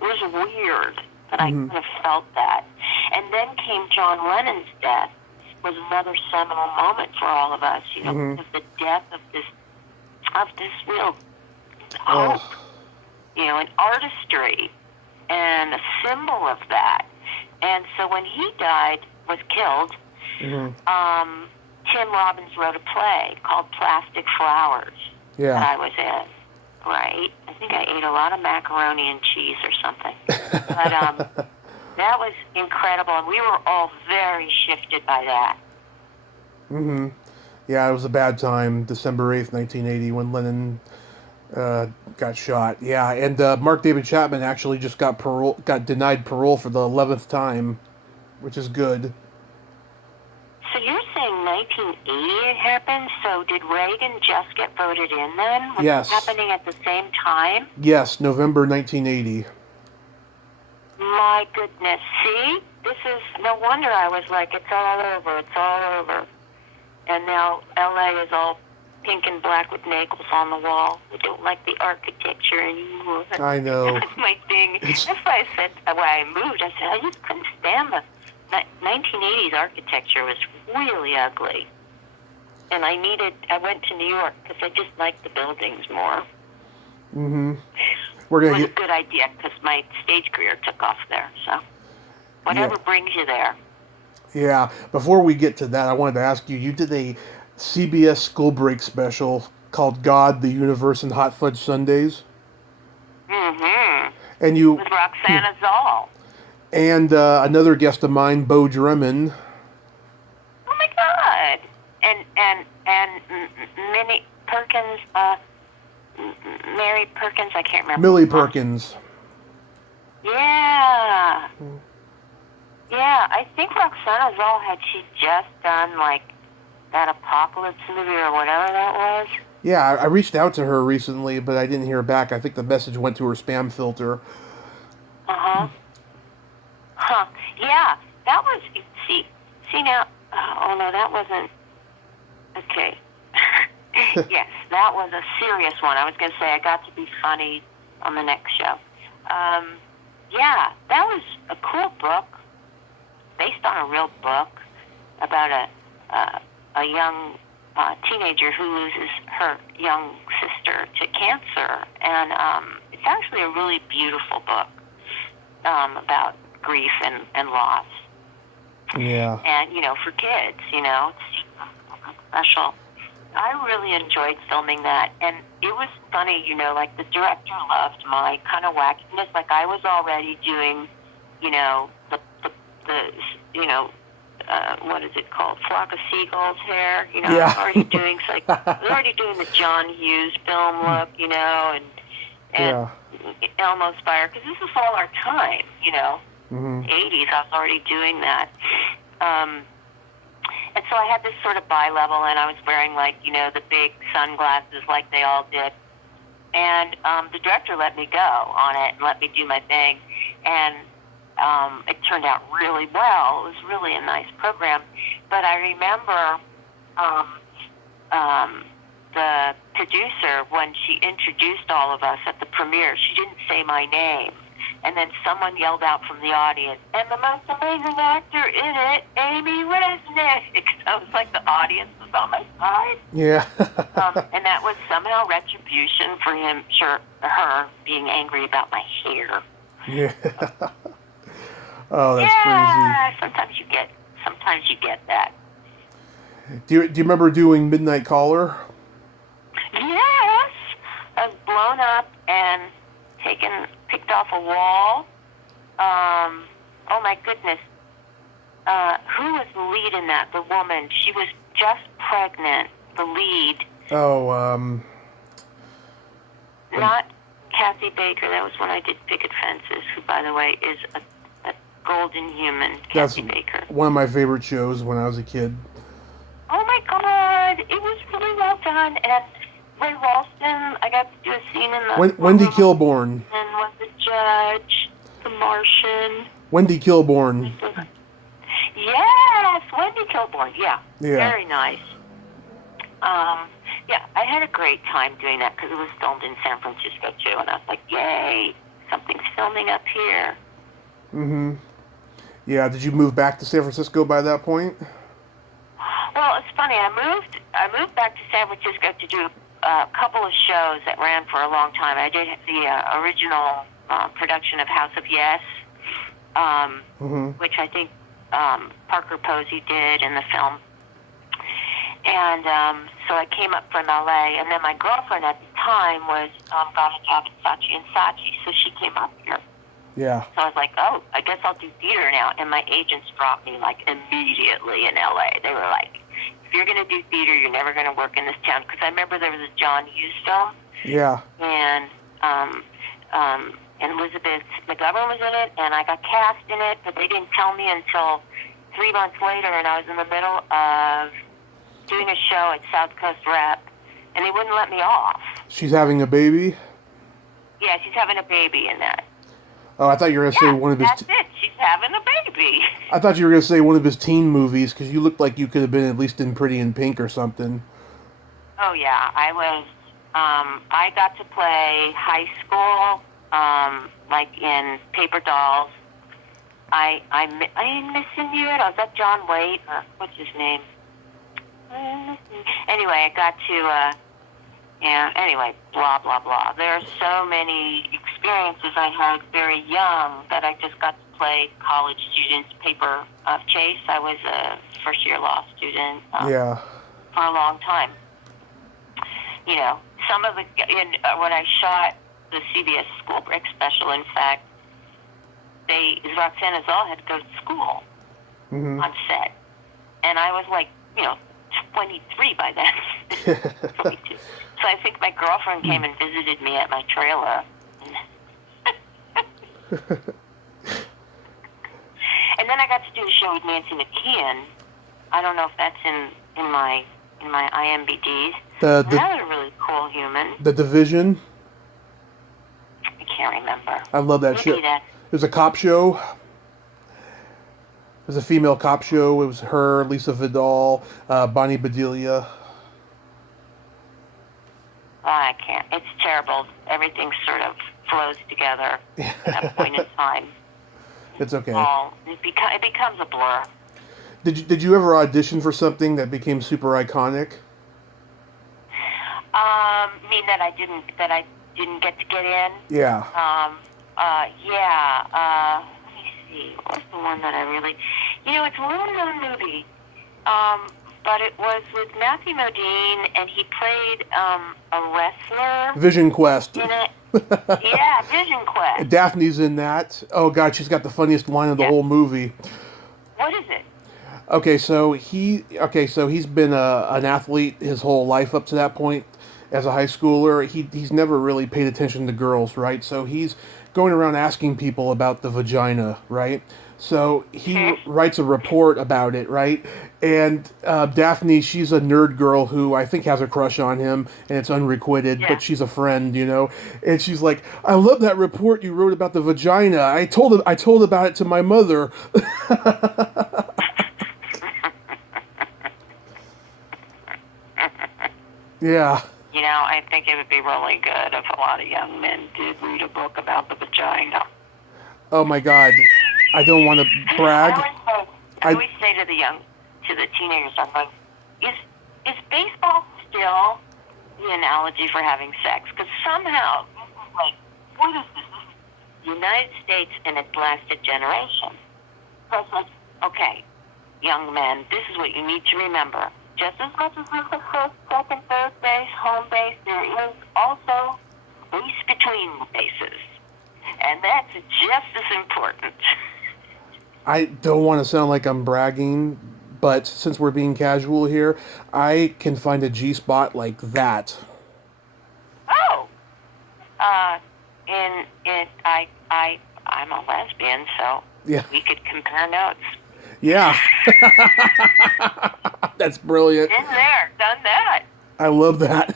It was weird, but I kind of felt that. And then came John Lennon's death. Was another seminal moment for all of us, because the death of this real hope, and artistry, and a symbol of that. And so when he was killed, Tim Robbins wrote a play called Plastic Flowers that I was in. Right. I think I ate a lot of macaroni and cheese or something. But that was incredible, and we were all very shifted by that. Yeah, it was a bad time, December 8th, 1980, when Lennon got shot. Yeah, and Mark David Chapman actually just got denied parole for the 11th time, which is good. So you're saying 1980 it happened? So did Reagan just get voted in then? Was Yes. it happening at the same time? Yes, November 1980. My goodness. See? This is no wonder I was like, it's all over, it's all over. And now LA is all pink and black with nagels on the wall. We don't like the architecture anymore. I know. That's my thing. That's why I said, why I moved. I said, I just couldn't stand the 1980s architecture was really ugly. And I went to New York because I just liked the buildings more. It was a good idea because my stage career took off there. So whatever brings you there. Yeah. Before we get to that, I wanted to ask you, you did a CBS school break special called God, the Universe, and Hot Fudge Sundays. And you... With Roxana Zoll. And another guest of mine, Bo Drummond. Oh my God! And Minnie Perkins, Mary Perkins, I can't remember. Millie Perkins. Yeah. Yeah, I think Roxana Zoll had she just done like that Apocalypse movie or whatever that was. Yeah, I reached out to her recently, but I didn't hear back. I think the message went to her spam filter. See now, oh no, that wasn't, okay. Yes, that was a serious one. I was going to say I got to be funny on the next show. Yeah, that was a cool book, based on a real book about a young teenager who loses her young sister to cancer. And it's actually a really beautiful book about grief and loss. Yeah. And, for kids, it's special. I really enjoyed filming that, and it was funny, like the director loved my kind of wackiness. Like I was already doing, what is it called? Flock of Seagulls hair. I was already doing the John Hughes film look, and Elmo's Fire, because this is all our time, Mm-hmm. 80s. I was already doing that. And so I had this sort of bi-level, and I was wearing, the big sunglasses like they all did. And the director let me go on it and let me do my thing. And it turned out really well. It was really a nice program. But I remember the producer, when she introduced all of us at the premiere, she didn't say my name. And then someone yelled out from the audience, "And the most amazing actor in it, Amy Resnick." I was like, the audience was on my side. Yeah. And that was somehow retribution for her being angry about my hair. Yeah. Oh, that's crazy. Sometimes you get that. Do you remember doing Midnight Caller? Yes, I was blown up and picked off a wall. Oh my goodness. Who was the lead in that? The woman. She was just pregnant. The lead. Oh, Not Kathy Baker. That was when I did Picket Fences, who, by the way, is a golden human, Kathy Baker. One of my favorite shows when I was a kid. Oh my God. It was really well done. And Ray Ralston, I got to do a scene in the... Wendy Kilborn. And was the judge, the Martian. Wendy Kilborn. Yes, Wendy Kilborn, yeah. Very nice. Yeah, I had a great time doing that because it was filmed in San Francisco too, and I was like, yay, something's filming up here. Mm-hmm. Yeah, did you move back to San Francisco by that point? Well, it's funny, I moved back to San Francisco to do a couple of shows that ran for a long time. I did the original production of House of Yes, which I think Parker Posey did in the film. And so I came up from LA, and then my girlfriend at the time was got a job at Saatchi & Saatchi, so she came up here. Yeah. So I was like, oh, I guess I'll do theater now. And my agents dropped me immediately in LA. They were like, if you're going to do theater, you're never going to work in this town. Because I remember there was a John Hughes film. Yeah. And Elizabeth McGovern was in it, and I got cast in it, but they didn't tell me until 3 months later, and I was in the middle of doing a show at South Coast Rep, and they wouldn't let me off. She's having a baby? Yeah, she's having a baby in that. Oh, I thought you were going to say one of his... that's it. She's having a baby. I thought you were going to say one of his teen movies, because you looked like you could have been at least in Pretty in Pink or something. Oh, yeah. I was... I got to play high school, in Paper Dolls. I'm missing you. Was that John Waite? Or what's his name? Anyway, I got to... anyway, blah, blah, blah. There are so many experiences I had very young that I just got to play college students' paper chase. I was a first-year law student for a long time. Some of the... when I shot the CBS School Break special, in fact, Roxanne Azal had to go to school on set. And I was 23 by then. 22. So I think my girlfriend came and visited me at my trailer. And then I got to do a show with Nancy McKeon. I don't know if that's in my IMDb's. Another really cool human. The Division. I can't remember. I love that show. There's a cop show. was a female cop show. It was her, Lisa Vidal, Bonnie Bedelia. I can't. It's terrible. Everything sort of flows together at a point in time. It's okay. It becomes a blur. Did you ever audition for something that became super iconic? Mean that I didn't get to get in? Yeah. Yeah. Let me see. What's the one that I really? It's a little known movie. But it was with Matthew Modine, and he played a wrestler. Vision Quest. In it. Yeah, Vision Quest. Daphne's in that. Oh God, she's got the funniest line of the whole movie. What is it? Okay, so he's been an athlete his whole life up to that point. As a high schooler, he's never really paid attention to girls, right? So he's going around asking people about the vagina, right? So he writes a report about it, right? And Daphne, she's a nerd girl who I think has a crush on him, and it's unrequited, but she's a friend, And she's like, "I love that report you wrote about the vagina. I told about it to my mother." Yeah. I think it would be really good if a lot of young men did read a book about the vagina. Oh my God. I don't want to brag. I always say to the teenagers, I'm like, is baseball still the analogy for having sex? Because somehow, like, what is this? This is the United States and its lasted generation. So it's like, okay, young men, this is what you need to remember. Just as much as there's a first, second, third base, home base, there is also space between the bases. And that's just as important. I don't want to sound like I'm bragging, but since we're being casual here, I can find a G-spot like that. Oh! I'm a lesbian, so we could compare notes. Yeah. That's brilliant. Been there, done that. I love that.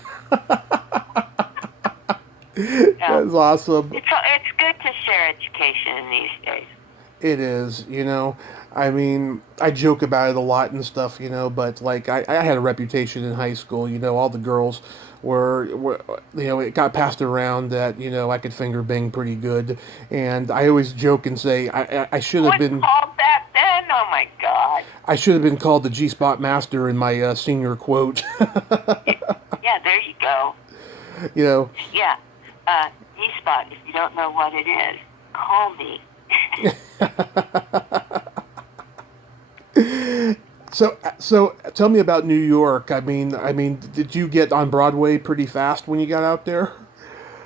That's awesome. It's good to share education these days. It is, I mean, I joke about it a lot and stuff, but like I had a reputation in high school, all the girls were it got passed around that, I could finger bang pretty good. And I always joke and say I should have been called that then? Oh my God. I should have been called the G-spot master in my senior quote. Yeah, there you go. Yeah. G-spot, if you don't know what it is, call me. So tell me about New York. I mean, did you get on Broadway pretty fast when you got out there?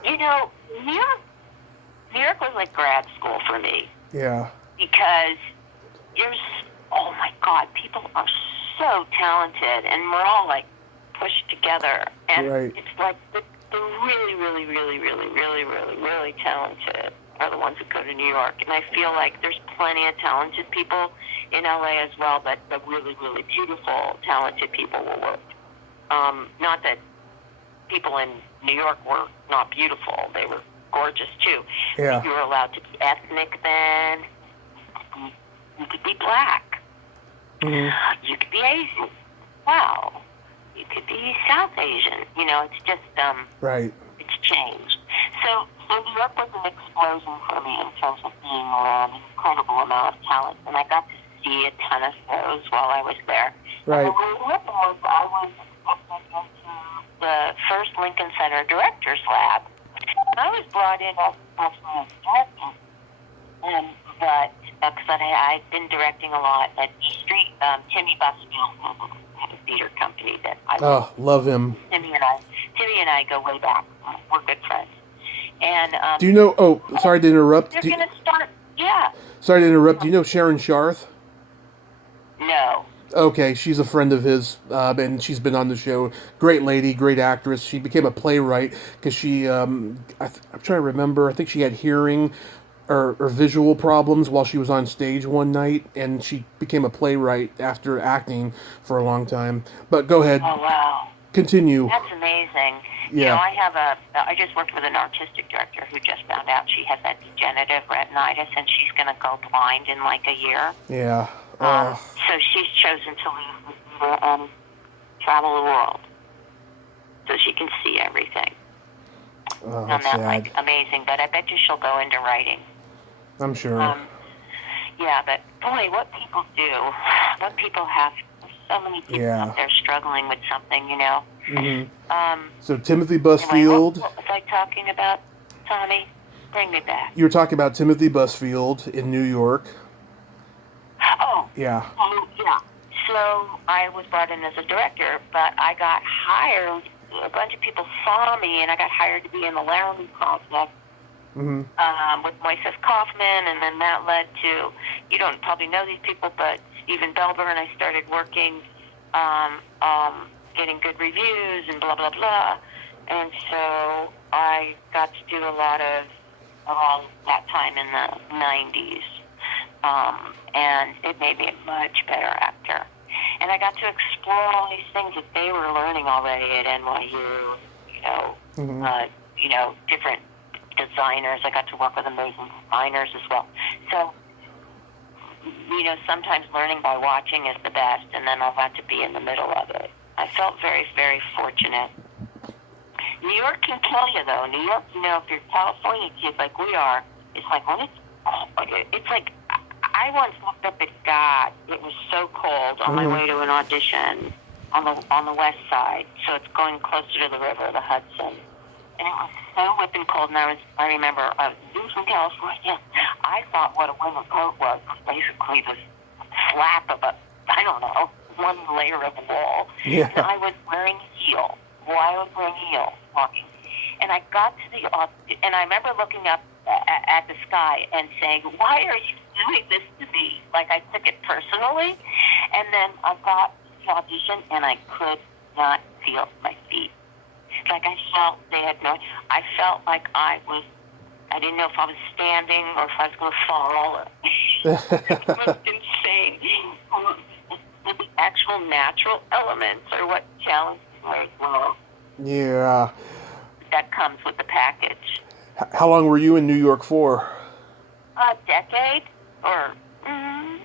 New York was like grad school for me. Yeah. Because oh my God, people are so talented, and we're all like pushed together, and it's like the really, really, really, really, really, really, really talented are the ones that go to New York. And I feel like there's plenty of talented people in LA as well, but the really, really beautiful, talented people will work. Not that people in New York were not beautiful. They were gorgeous too. Yeah. You were allowed to be ethnic then. You could be black. Mm-hmm. You could be Asian. Wow. You could be South Asian. It's just, right. It's changed. So New York was an explosion for me in terms of being around an incredible amount of talent. And I got to see a ton of shows while I was there. Right. And what happened was I was accepted into the first Lincoln Center Directors Lab. And I was brought in as actually a director. But because I'd been directing a lot at E Street, Timmy Busfield had a theater company that I love him. Timmy and I go way back. We're good friends. And do you know? Oh, sorry to interrupt. They're going to start. Yeah. Sorry to interrupt. Do you know Sharon Sharth? No. Okay, she's a friend of his, and she's been on the show. Great lady, great actress. She became a playwright because she, I'm trying to remember, I think she had hearing or visual problems while she was on stage one night, and she became a playwright after acting for a long time. But go ahead. Oh, wow. Continue. That's amazing. Yeah. I just worked with an artistic director who just found out she has that degenerative retinitis, and she's going to go blind in like a year. Yeah. So she's chosen to leave the theater and travel the world so she can see everything. Oh, And that's that's sad. like amazing, but I bet you she'll go into writing. I'm sure. Yeah, but boy, what people do, what people have, there's so many people out there struggling with something, you know. So Timothy Anyway, Busfield. what was I talking about, Tommy? Bring me back. You were talking about Timothy Busfield in New York. Oh. Yeah. Yeah. So I was brought in as a director, but I got hired. A bunch of people saw me, and I got hired to be in the Laramie Project with Moises Kaufman, and then that led to, you don't probably know these people, but Stephen Belber and I started working, getting good reviews and blah, blah, blah. And so I got to do a lot of around that time in the 90s. And it made me a much better actor. And I got to explore all these things that they were learning already at NYU, you know, different designers. I got to work with amazing designers as well. So, you know, sometimes learning by watching is the best, and then I got to be in the middle of it. I felt very, very fortunate. New York can kill you, though. New York, you know, if you're a California kid like we are, it's like when it's like, I once looked up at God. It was so cold on my way to an audition on the west side. So it's going closer to the river, the Hudson. And it was so whipping cold. And I remember I was from California. I thought what a winter coat was basically this flap of one layer of wool. Yeah. And I was wearing heels. I was wearing heels walking. And I got to and I remember looking up at the sky and saying, why are you doing this to me? Like, I took it personally. And then I got to the audition, and I could not feel my feet. Like, I felt like I didn't know if I was standing or if I was going to fall. It was insane. The actual natural elements are what challenged me as well. Yeah. That comes with the package. How long were you in New York for? A decade, but I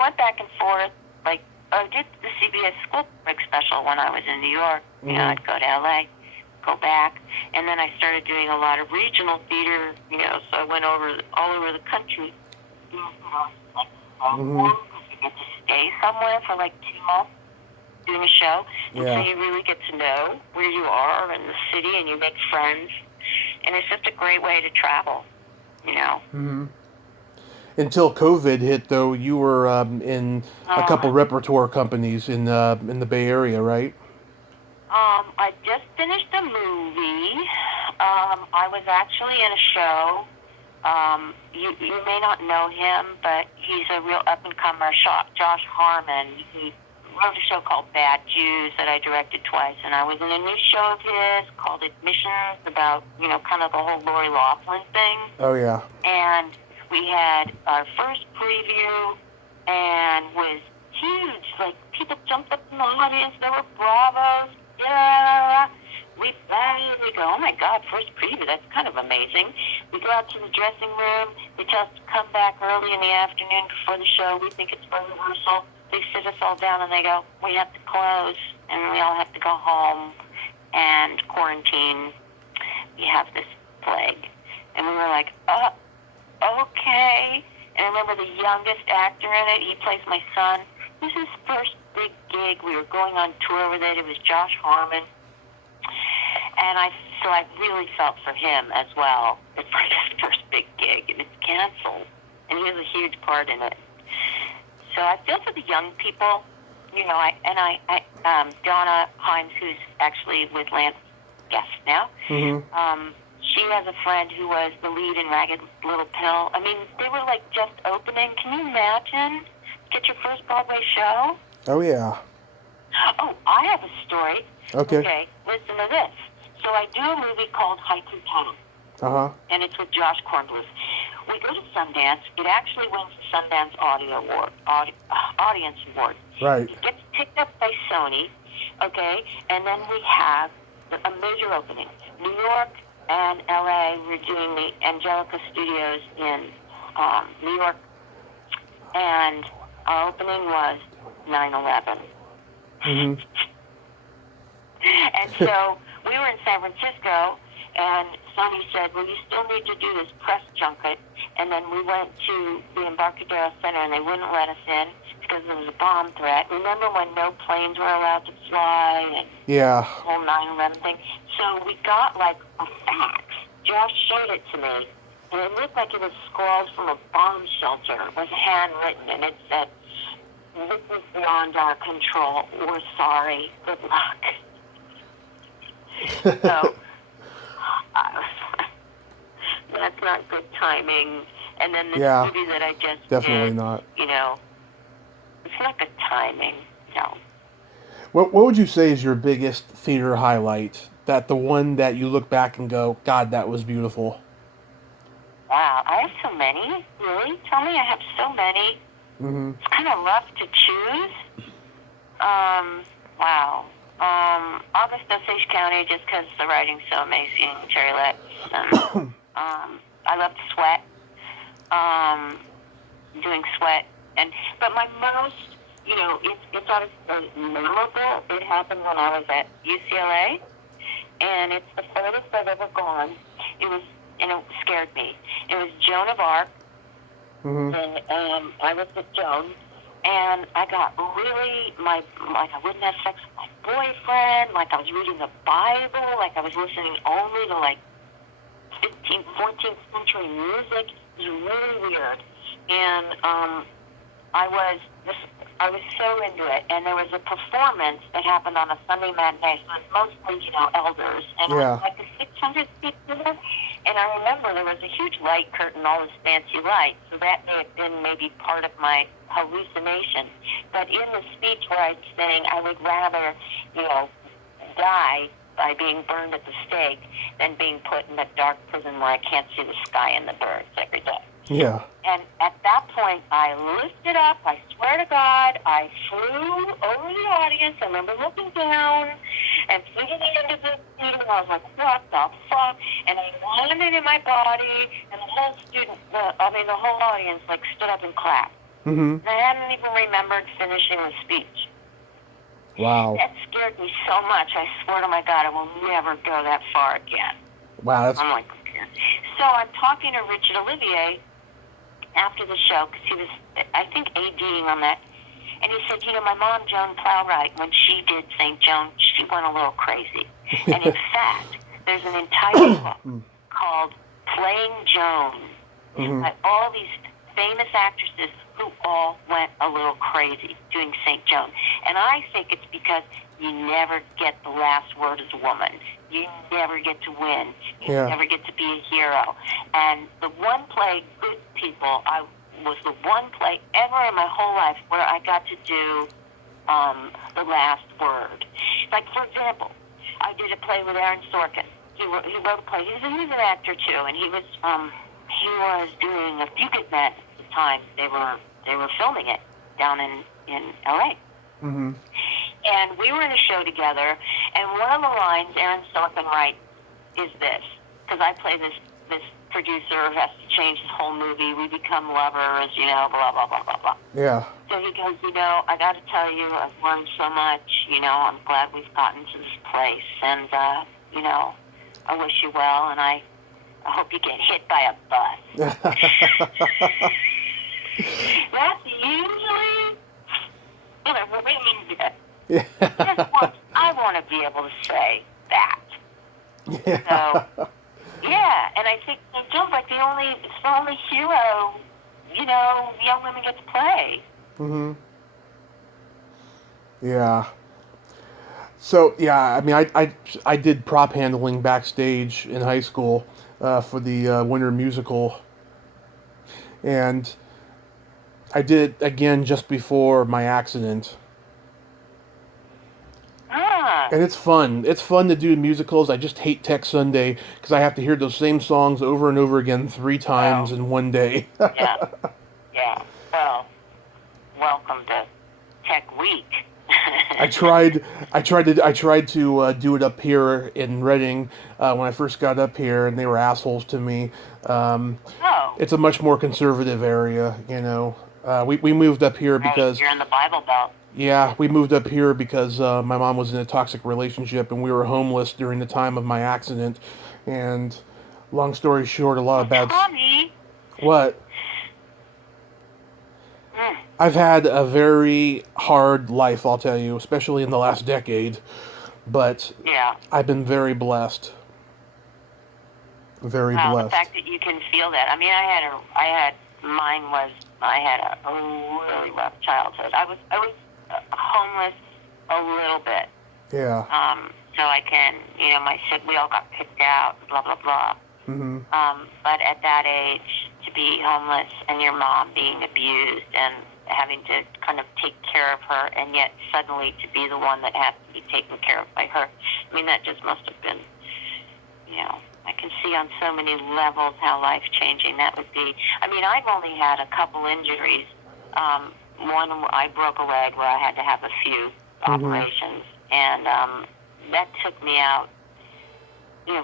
went back and forth. Like, I did the CBS School Break special when I was in New York. You know, I'd go to LA, go back, and then I started doing a lot of regional theater. You know, so I went all over the country. You get to stay somewhere for like 2 months doing a show, and so you really get to know where you are in the city, and you make friends, and it's just a great way to travel. You know. Until COVID hit, though, you were in a couple repertoire companies in the Bay Area, right? I just finished a movie. I was actually in a show. You may not know him, but he's a real up-and-comer, Josh Harmon. He wrote a show called Bad Jews that I directed twice, and I was in a new show of his called Admissions about, you know, kind of the whole Lori Loughlin thing. Oh, yeah. And we had our first preview, and was huge. Like, people jumped up in the audience. There were bravos. Yeah. We go, oh my God, first preview. That's kind of amazing. We go out to the dressing room. They tell us to come back early in the afternoon before the show. We think it's for rehearsal. They sit us all down and they go, we have to close, and we all have to go home and quarantine. We have this plague. And we were like, okay. And I remember the youngest actor in it, he plays my son. This is his first big gig. We were going on tour with it. It was Josh Harmon. And so I really felt for him as well. It's like his first big gig, and it's canceled. And he has a huge part in it. So I feel for the young people. You know, Donna Himes, who's actually with Lance Guest now, she has a friend who was the lead in Ragged Little Pill. I mean, they were like just opening. Can you imagine? Get your first Broadway show? Oh, yeah. Oh, I have a story. Okay. Listen to this. So I do a movie called Haiku Town. And it's with Josh Kornbluth. We go to Sundance. It actually wins the Sundance Audience Award. Right. It gets picked up by Sony, okay? And then we have a major opening. New York and LA, we're doing the Angelica Studios in New York. And Our opening was 9/11. Mm-hmm. And so we were in San Francisco, and Sonny said, well, you still need to do this press junket. And then we went to the Embarcadero Center, and they wouldn't let us in because there was a bomb threat. Remember when no planes were allowed to fly and Yeah. the whole 9/11 thing? So we got like a fax. Josh showed it to me, and it looked like it was scrawled from a bomb shelter. It was handwritten, and it said, this is beyond our control. We're sorry. Good luck. So that's not good timing. And then this movie that I just definitely did, not. you know, it's not good timing. No. What would you say is your biggest theater highlight? That the one that you look back and go, God, that was beautiful. Wow, I have so many. Really? Tell me, I have so many. Mm-hmm. It's kind of rough to choose. Wow. August Osage County, just because the writing's so amazing. Terry Letts. I loved Sweat. Doing Sweat. But my most, you know, it's honestly memorable. It happened when I was at UCLA, and it's the furthest I've ever gone. And it scared me. It was Joan of Arc, and I was with Joan, and I got really, like I wouldn't have sex with my boyfriend, like I was reading the Bible, like I was listening only to like 15th, 14th century music. It was really weird. And I was so into it, and there was a performance that happened on a Sunday matinee, so it was mostly, you know, elders, and it was like a 600 seat theater, and I remember there was a huge light curtain, all this fancy light, so that may have been maybe part of my hallucination, but in the speech where I'd saying I would rather, you know, die by being burned at the stake than being put in a dark prison where I can't see the sky and the birds every day. Yeah. And at that point, I lifted up, I swear to God, I flew over the audience. I remember looking down and flew to the end of the theater, and I was like, what the fuck? And I landed in my body, and the whole audience, like, stood up and clapped. Mm-hmm. And I hadn't even remembered finishing the speech. Wow. That scared me so much, I swear to my God, I will never go that far again. Wow, that's... I'm like, okay. So I'm talking to Richard Olivier after the show, because he was, I think, ADing on that. And he said, you know, my mom, Joan Plowright, when she did St. Joan, she went a little crazy. And in fact, there's an entire book called Playing Joan by all these famous actresses who all went a little crazy doing St. Joan. And I think it's because you never get the last word as a woman. You never get to win. You never get to be a hero. And the one play, Good People, was the one play ever in my whole life where I got to do the last word. Like, for example, I did a play with Aaron Sorkin. He wrote a play. He was an actor, too, and he was doing A Few Good Men at the time. They were filming it down in L.A. Mm-hmm. And we were in a show together, and one of the lines Aaron Sorkin writes is this, because I play this producer who has to change his whole movie. We become lovers, you know, blah, blah, blah, blah, blah. Yeah. So he goes, you know, I got to tell you, I've learned so much. You know, I'm glad we've gotten to this place. And, you know, I wish you well, and I hope you get hit by a bus. That's usually, you know, really good. Yeah. I want to be able to say that. Yeah. So, yeah, and I think St. John's like it's the only hero, you know, young women get to play. Mm-hmm. Yeah. So, yeah, I mean, I did prop handling backstage in high school for the Winter Musical. And I did it again just before my accident. And it's fun. It's fun to do musicals. I just hate Tech Sunday because I have to hear those same songs over and over again 3 times in one day. Yeah. Yeah. Well, welcome to Tech Week. I tried to do it up here in Reading when I first got up here, and they were assholes to me. It's a much more conservative area, you know. We moved up here Right, because you're in the Bible Belt. yeah, we moved up here because my mom was in a toxic relationship and we were homeless during the time of my accident. And long story short, a lot Well, of bad. Tommy. What? Mm, I've had a very hard life, I'll tell you, especially in the last decade. But yeah. I've been very blessed. Very Well, the blessed. fact that you can feel that. I mean, I had a really rough childhood. I was homeless a little bit. Yeah. So I can, we all got kicked out, blah, blah, blah. Mm-hmm. But at that age, to be homeless and your mom being abused and having to kind of take care of her, and yet suddenly to be the one that has to be taken care of by her, I mean, that just must have been, I can see on so many levels how life-changing that would be. I mean, I've only had a couple injuries. One, I broke a leg where I had to have a few operations, and that took me out,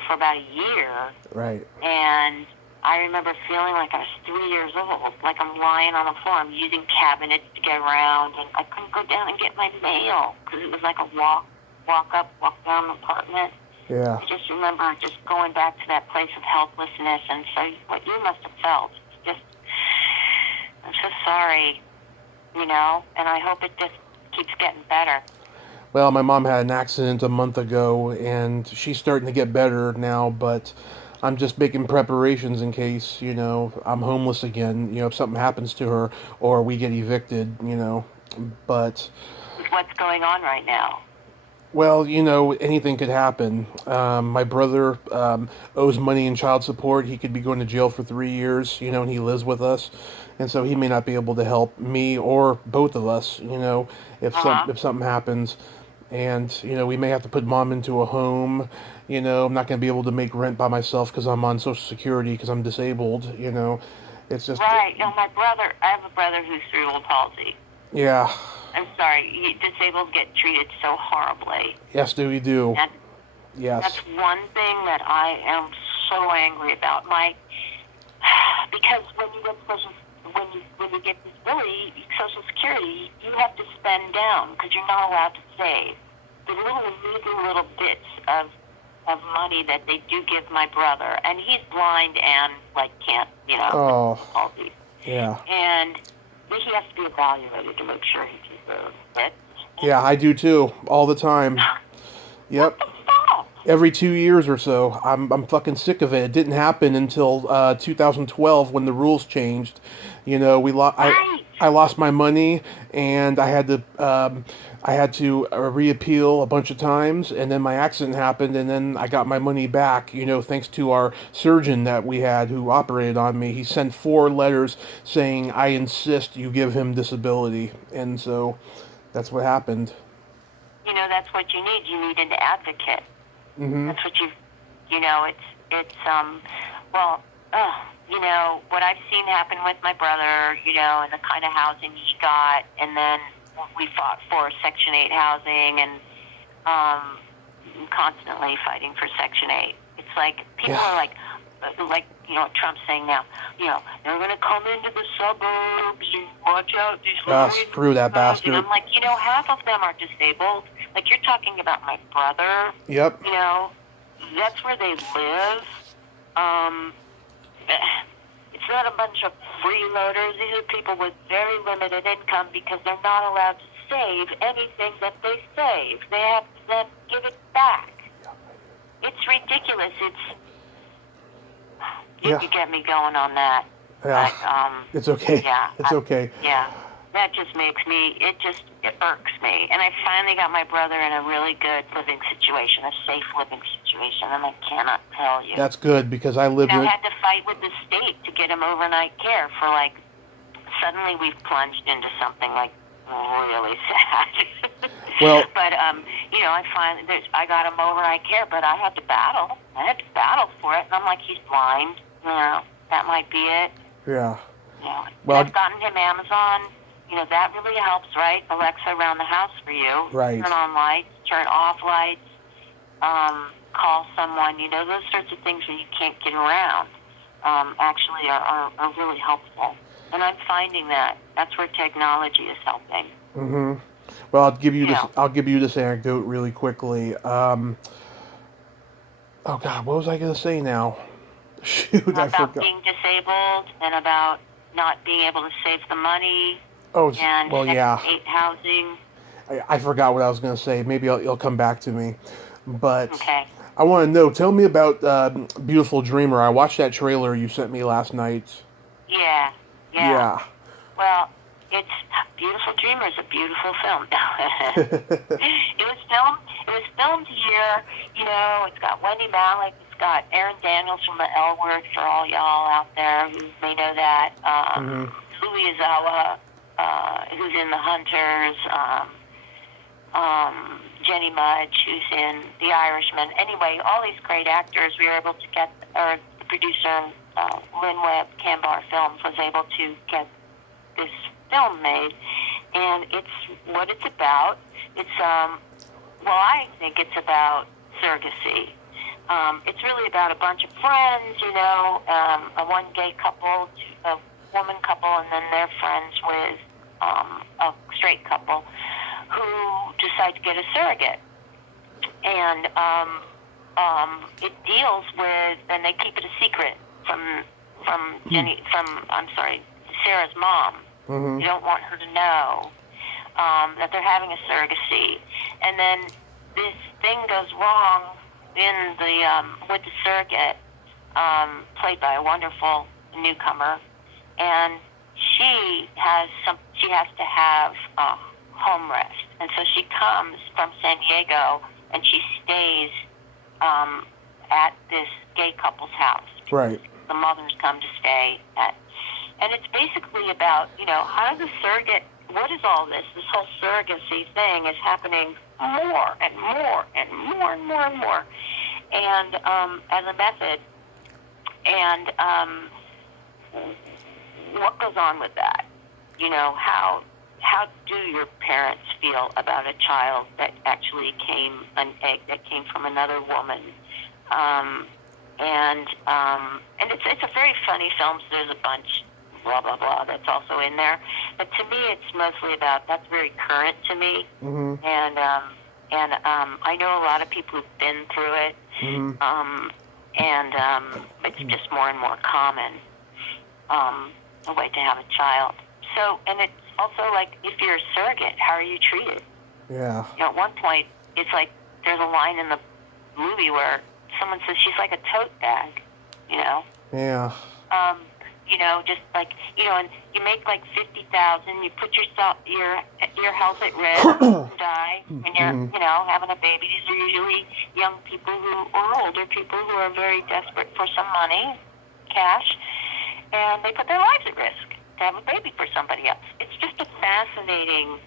for about a year. Right. And I remember feeling like I was 3 years old, like I'm lying on the floor. I'm using cabinets to get around, and I couldn't go down and get my mail because it was like a walk up, walk down the apartment. Yeah. I just remember just going back to that place of helplessness, and so what you must have felt. I'm so sorry, and I hope it just keeps getting better. Well, my mom had an accident a month ago, and she's starting to get better now, but I'm just making preparations in case, I'm homeless again, if something happens to her, or we get evicted, But, What's going on right now? well, anything could happen. My brother owes money in child support. He could be going to jail for 3 years, and he lives with us. And so he may not be able to help me or both of us, if something happens. And we may have to put mom into a home. I'm not going to be able to make rent by myself because I'm on Social Security because I'm disabled. It's just Right. I have a brother who's cerebral palsy. yeah. I'm sorry. Disabled get treated so horribly. Yes, do we do? Yes. That's one thing that I am so angry about. Because when you get disability, Social Security, you have to spend down because you're not allowed to save. The little bits of money that they do give my brother, and he's blind and can't, Oh. palsy. Yeah. And he has to be evaluated to make sure he deserves it. Yeah, I do too, all the time. Yep. Every 2 years or so. I'm fucking sick of it. It didn't happen until 2012 when the rules changed. I lost my money and I had to reappeal a bunch of times, and then my accident happened, and then I got my money back. Thanks to our surgeon that we had who operated on me. He sent 4 letters saying, "I insist you give him disability," and so that's what happened. That's what you need. You need an advocate. Mm-hmm. That's what what I've seen happen with my brother, and the kind of housing he got, and then we fought for Section 8 housing, and constantly fighting for Section 8. It's like, people are like, Trump's saying now, they're going to come into the suburbs, and watch out, these screw that bastard. And I'm like, half of them are disabled. Like, you're talking about my brother. Yep. That's where they live. It's not a bunch of freeloaders. These are people with very limited income because they're not allowed to save anything that they save. They have to then give it back. It's ridiculous. You could get me going on that. Yeah. But, it's okay. Yeah. It's okay. Yeah. That just makes me, it irks me. And I finally got my brother in a really good living situation, a safe living situation, and I cannot tell you. That's good, because I lived I had to fight with the state to get him overnight care for suddenly we've plunged into something really sad. Well, but I got him overnight care, but I had to battle. For it, and I'm like, he's blind. That might be it. Yeah. Well, I've gotten him Amazon. That really helps, right? Alexa around the house for you. Right. Turn on lights, turn off lights, call someone. Those sorts of things where you can't get around actually are really helpful. And I'm finding that. That's where technology is helping. Mm-hmm. Well, I'll give you this. Yeah. I'll give you this anecdote really quickly. Oh God, what was I gonna say now? Shoot, I About forgot. being disabled and about not being able to save the money Oh, and well, Section yeah. 8 housing. I forgot what I was gonna say. Maybe it'll come back to me. But Okay. I want to know. Tell me about Beautiful Dreamer. I watched that trailer you sent me last night. Yeah. Yeah. Yeah. Well, it's Beautiful Dreamer is a beautiful film. It was filmed here. You know, it's got Wendy Malick. It's got Aaron Daniels from the L Word for all y'all out there who may know that. hmm Louis Zawa, who's in The Hunters. Jenny Mudge, who's in The Irishman. Anyway, all these great actors we were able to get, or the producer, Lynn Webb, Cambar Films, was able to get this film made. And it's what it's about. It's, I think it's about surrogacy. It's really about a bunch of friends, you know, a one gay couple, a woman couple, and then they're friends with a straight couple who decide to get a surrogate. And it deals with, and they keep it a secret from Sarah's mom. hmm You don't want her to know that they're having a surrogacy. And then this thing goes wrong in the with the surrogate, played by a wonderful newcomer, and she has to have home rest, and so she comes from San Diego and she stays at this gay couple's house. Right. The mothers come to stay at, and it's basically about, you know, how does a surrogate, what is all this? This whole surrogacy thing is happening more and more and more and more and more, and as a method, and what goes on with that? You know, how do your parents feel about a child that actually an egg that came from another woman? And it's a very funny film. So there's a bunch, blah blah blah, that's also in there. But to me, it's mostly about, that's very current to me. hmm And I know a lot of people who've been through it. hmm It's just more and more common, a way to have a child. So, and it's also like, if you're a surrogate, how are you treated? Yeah. You know, at one point, it's like, there's a line in the movie where someone says she's like a tote bag, you know? Yeah. You know, just like, you know, and you make like 50,000, you put your health at risk, you die when you're, you know, having a baby. These are usually young people or older people who are very desperate for some money, cash, and they put their lives at risk to have a baby for somebody else. It's just a fascinating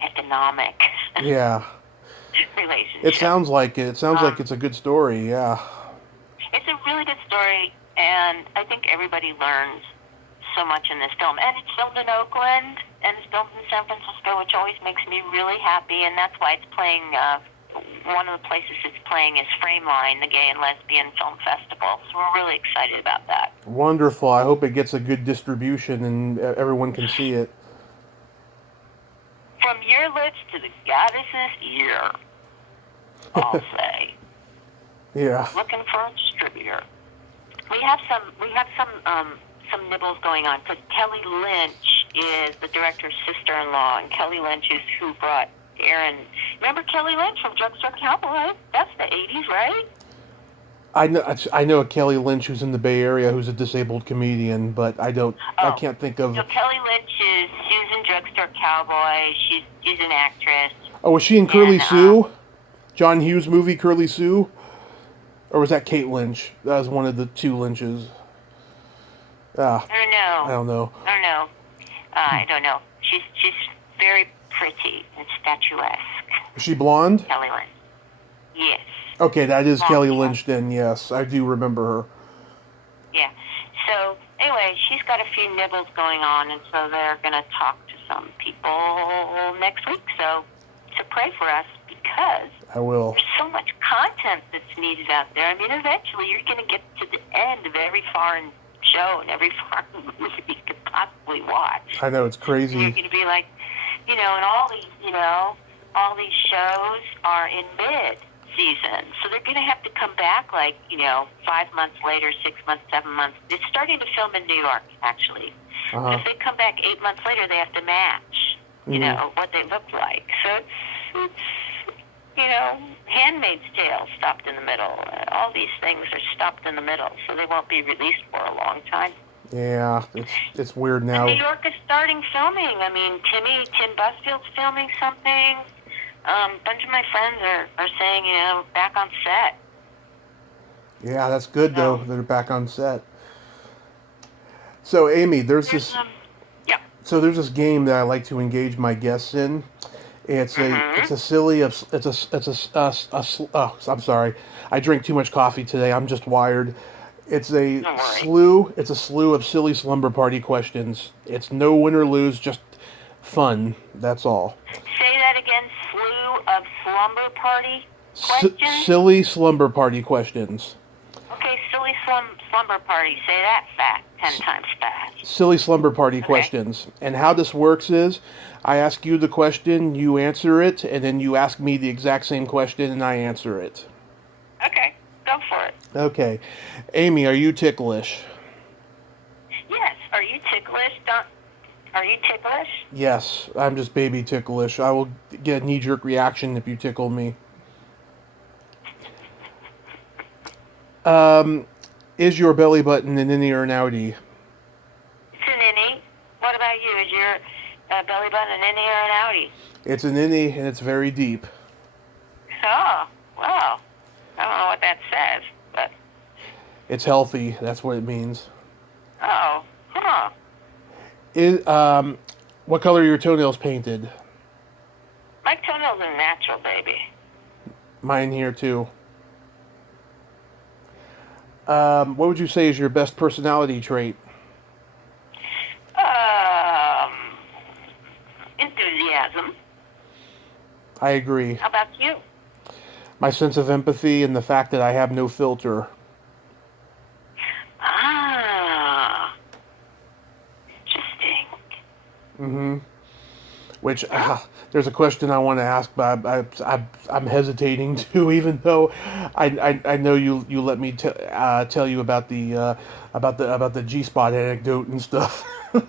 economic Yeah. relationship. It sounds like it. It sounds like it's a good story. Yeah. It's a really good story, and I think everybody learns so much in this film. And it's filmed in Oakland, and it's filmed in San Francisco, which always makes me really happy, and that's why it's playing, one of the places it's playing is Frameline, the Gay and Lesbian Film Festival, so we're really excited about that. Wonderful. I hope it gets a good distribution and everyone can see it. From your lips to the goddess's ear, I'll say. Yeah. Looking for a distributor. We have some nibbles going on, because Kelly Lynch is the director's sister-in-law, and Kelly Lynch is who brought Aaron. Remember Kelly Lynch from Drugstore Cowboy? That's the 80s, right? I know a Kelly Lynch who's in the Bay Area who's a disabled comedian, but I can't think of. So Kelly Lynch she's in Drugstore Cowboy. She's an actress. Oh, was she in Curly Sue? John Hughes movie Curly Sue? Or was that Kate Lynch? That was one of the two Lynches. I don't know. I don't know. She's very pretty and statuesque. Is she blonde? Kelly Lynch. Yes. Okay, that is Blonde Kelly hair. Lynch then, yes. I do remember her. Yeah. So anyway, she's got a few nibbles going on, and so they're going to talk to some people next week. So pray for us, because I will. there's so much content that's needed out there. I mean, eventually you're going to get to the end of every foreign show and every foreign movie you could possibly watch. I know, it's crazy. And you're going to be like, and all these shows are in mid-season. So they're going to have to come back 5 months later, 6 months, 7 months. It's starting to film in New York, actually. Uh-huh. So if they come back 8 months later, they have to match, what they look like. So it's Handmaid's Tale stopped in the middle. All these things are stopped in the middle, so they won't be released for a long time. Yeah, it's weird now. And New York is starting filming. I mean, Tim Busfield's filming something. A bunch of my friends are saying, back on set. Yeah, that's good, though. They're back on set. So, Amy, there's this game that I like to engage my guests in. I'm sorry. I drink too much coffee today. I'm just wired. It's a slew of silly slumber party questions. It's no win or lose, just fun. That's all. Say that again. Slew of slumber party questions? Silly slumber party questions. Okay, silly slumber party. Say that 10 times fast. Silly slumber party questions. And how this works is, I ask you the question, you answer it, and then you ask me the exact same question, and I answer it. Okay, go for it. Okay. Amy, are you ticklish? Yes. Are you ticklish? Are you ticklish? Yes, I'm just baby ticklish. I will get a knee-jerk reaction if you tickle me. Is your belly button an innie or an outie? It's an innie. What about you? Is your belly button an innie or an outie? It's an innie, and it's very deep. Oh, wow. I don't know what that says, but... It's healthy. That's what it means. Oh, huh. What color are your toenails painted? My toenails are natural, baby. Mine here, too. What would you say is your best personality trait? Enthusiasm. I agree. How about you? My sense of empathy and the fact that I have no filter. Ah. Interesting. Mm-hmm. Which, there's a question I want to ask, but I'm hesitating to, even though I know you let me tell you about the G-spot anecdote and stuff. We'll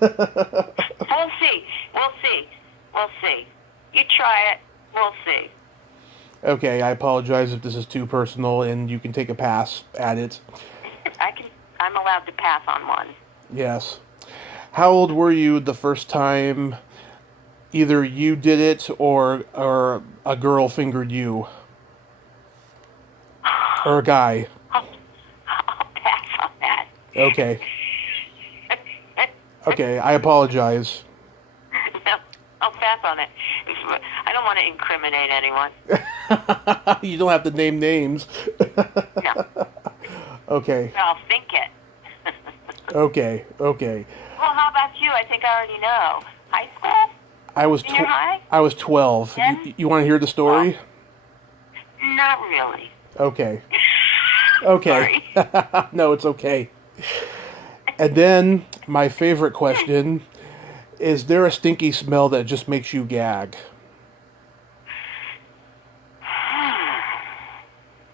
see. You try it. We'll see. Okay, I apologize if this is too personal, and you can take a pass at it. I'm allowed to pass on one. Yes. How old were you the first time either you did it or a girl fingered you? Or a guy? I'll pass on that. Okay. Okay, I apologize. No, I'll pass on it. I don't want to incriminate anyone. You don't have to name names. No. Okay. I'll think it. Okay. Well, how about you? I think I already know. High school? Junior high? I was 12. You want to hear the story? Not really. Okay. Okay. No, it's okay. And then my favorite question, is there a stinky smell that just makes you gag?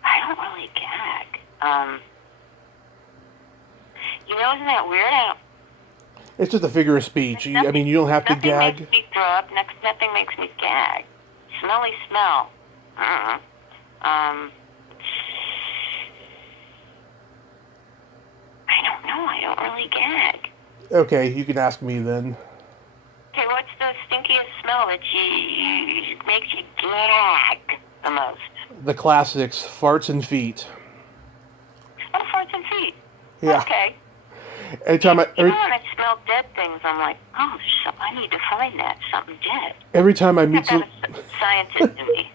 I don't really gag. Isn't that weird? It's just a figure of speech. You don't have to gag. Nothing makes me throw up. Nothing makes me gag. Smelly smell. I don't know. I don't really gag. Okay, you can ask me then. Okay, what's the stinkiest smell that makes you gag the most? The classics, farts and feet. Oh, farts and feet. Yeah. Okay. Anytime when I smell dead things, I'm like, oh, I need to find that. Something dead. Every time I meet scientist in me.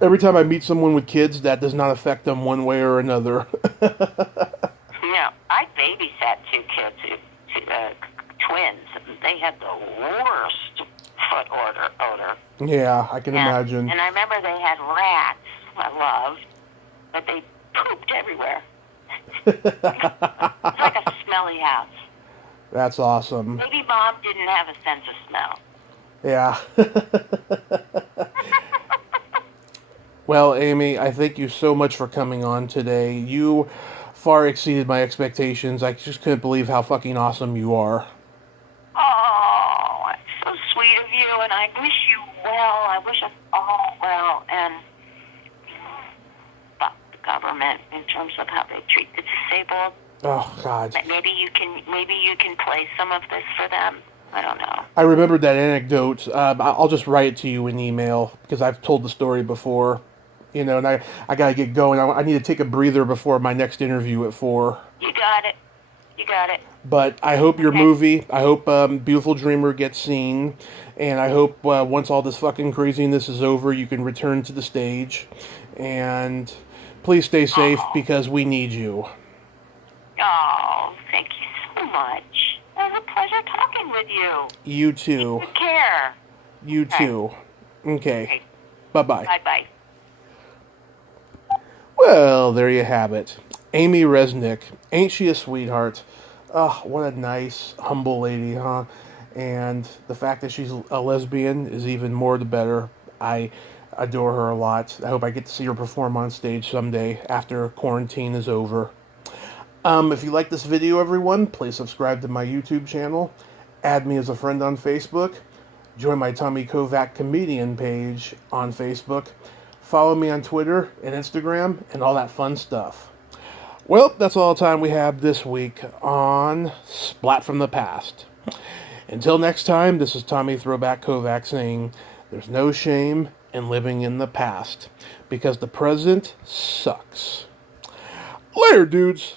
Every time I meet someone with kids, that does not affect them one way or another. No, I babysat two kids, twins. They had the worst foot odor. Yeah, I can imagine. And I remember they had rats, I loved, but they pooped everywhere. It's like a smell smelly house. That's awesome. Maybe Mom didn't have a sense of smell. Yeah. Well, Amy, I thank you so much for coming on today. You far exceeded my expectations. I just couldn't believe how fucking awesome you are. Oh, it's so sweet of you, and I wish you well. I wish us all well, and fuck the government in terms of how they treat the disabled. Oh, God. Maybe you can play some of this for them. I don't know. I remembered that anecdote. I'll just write it to you in email because I've told the story before. You know, and I got to get going. I need to take a breather before my next interview at 4. You got it. You got it. But I hope your movie, I hope Beautiful Dreamer gets seen. And I hope once all this fucking craziness is over, you can return to the stage. And please stay safe because we need you. Oh, thank you so much. It was a pleasure talking with you. You too. Take care. You too. Okay. Bye-bye. Bye-bye. Well, there you have it. Amy Resnick. Ain't she a sweetheart? Oh, what a nice, humble lady, huh? And the fact that she's a lesbian is even more the better. I adore her a lot. I hope I get to see her perform on stage someday after quarantine is over. If you like this video, everyone, please subscribe to my YouTube channel. Add me as a friend on Facebook. Join my Tommy Kovac comedian page on Facebook. Follow me on Twitter and Instagram and all that fun stuff. Well, that's all the time we have this week on Splat from the Past. Until next time, this is Tommy Throwback Kovac saying, there's no shame in living in the past because the present sucks. Later, dudes.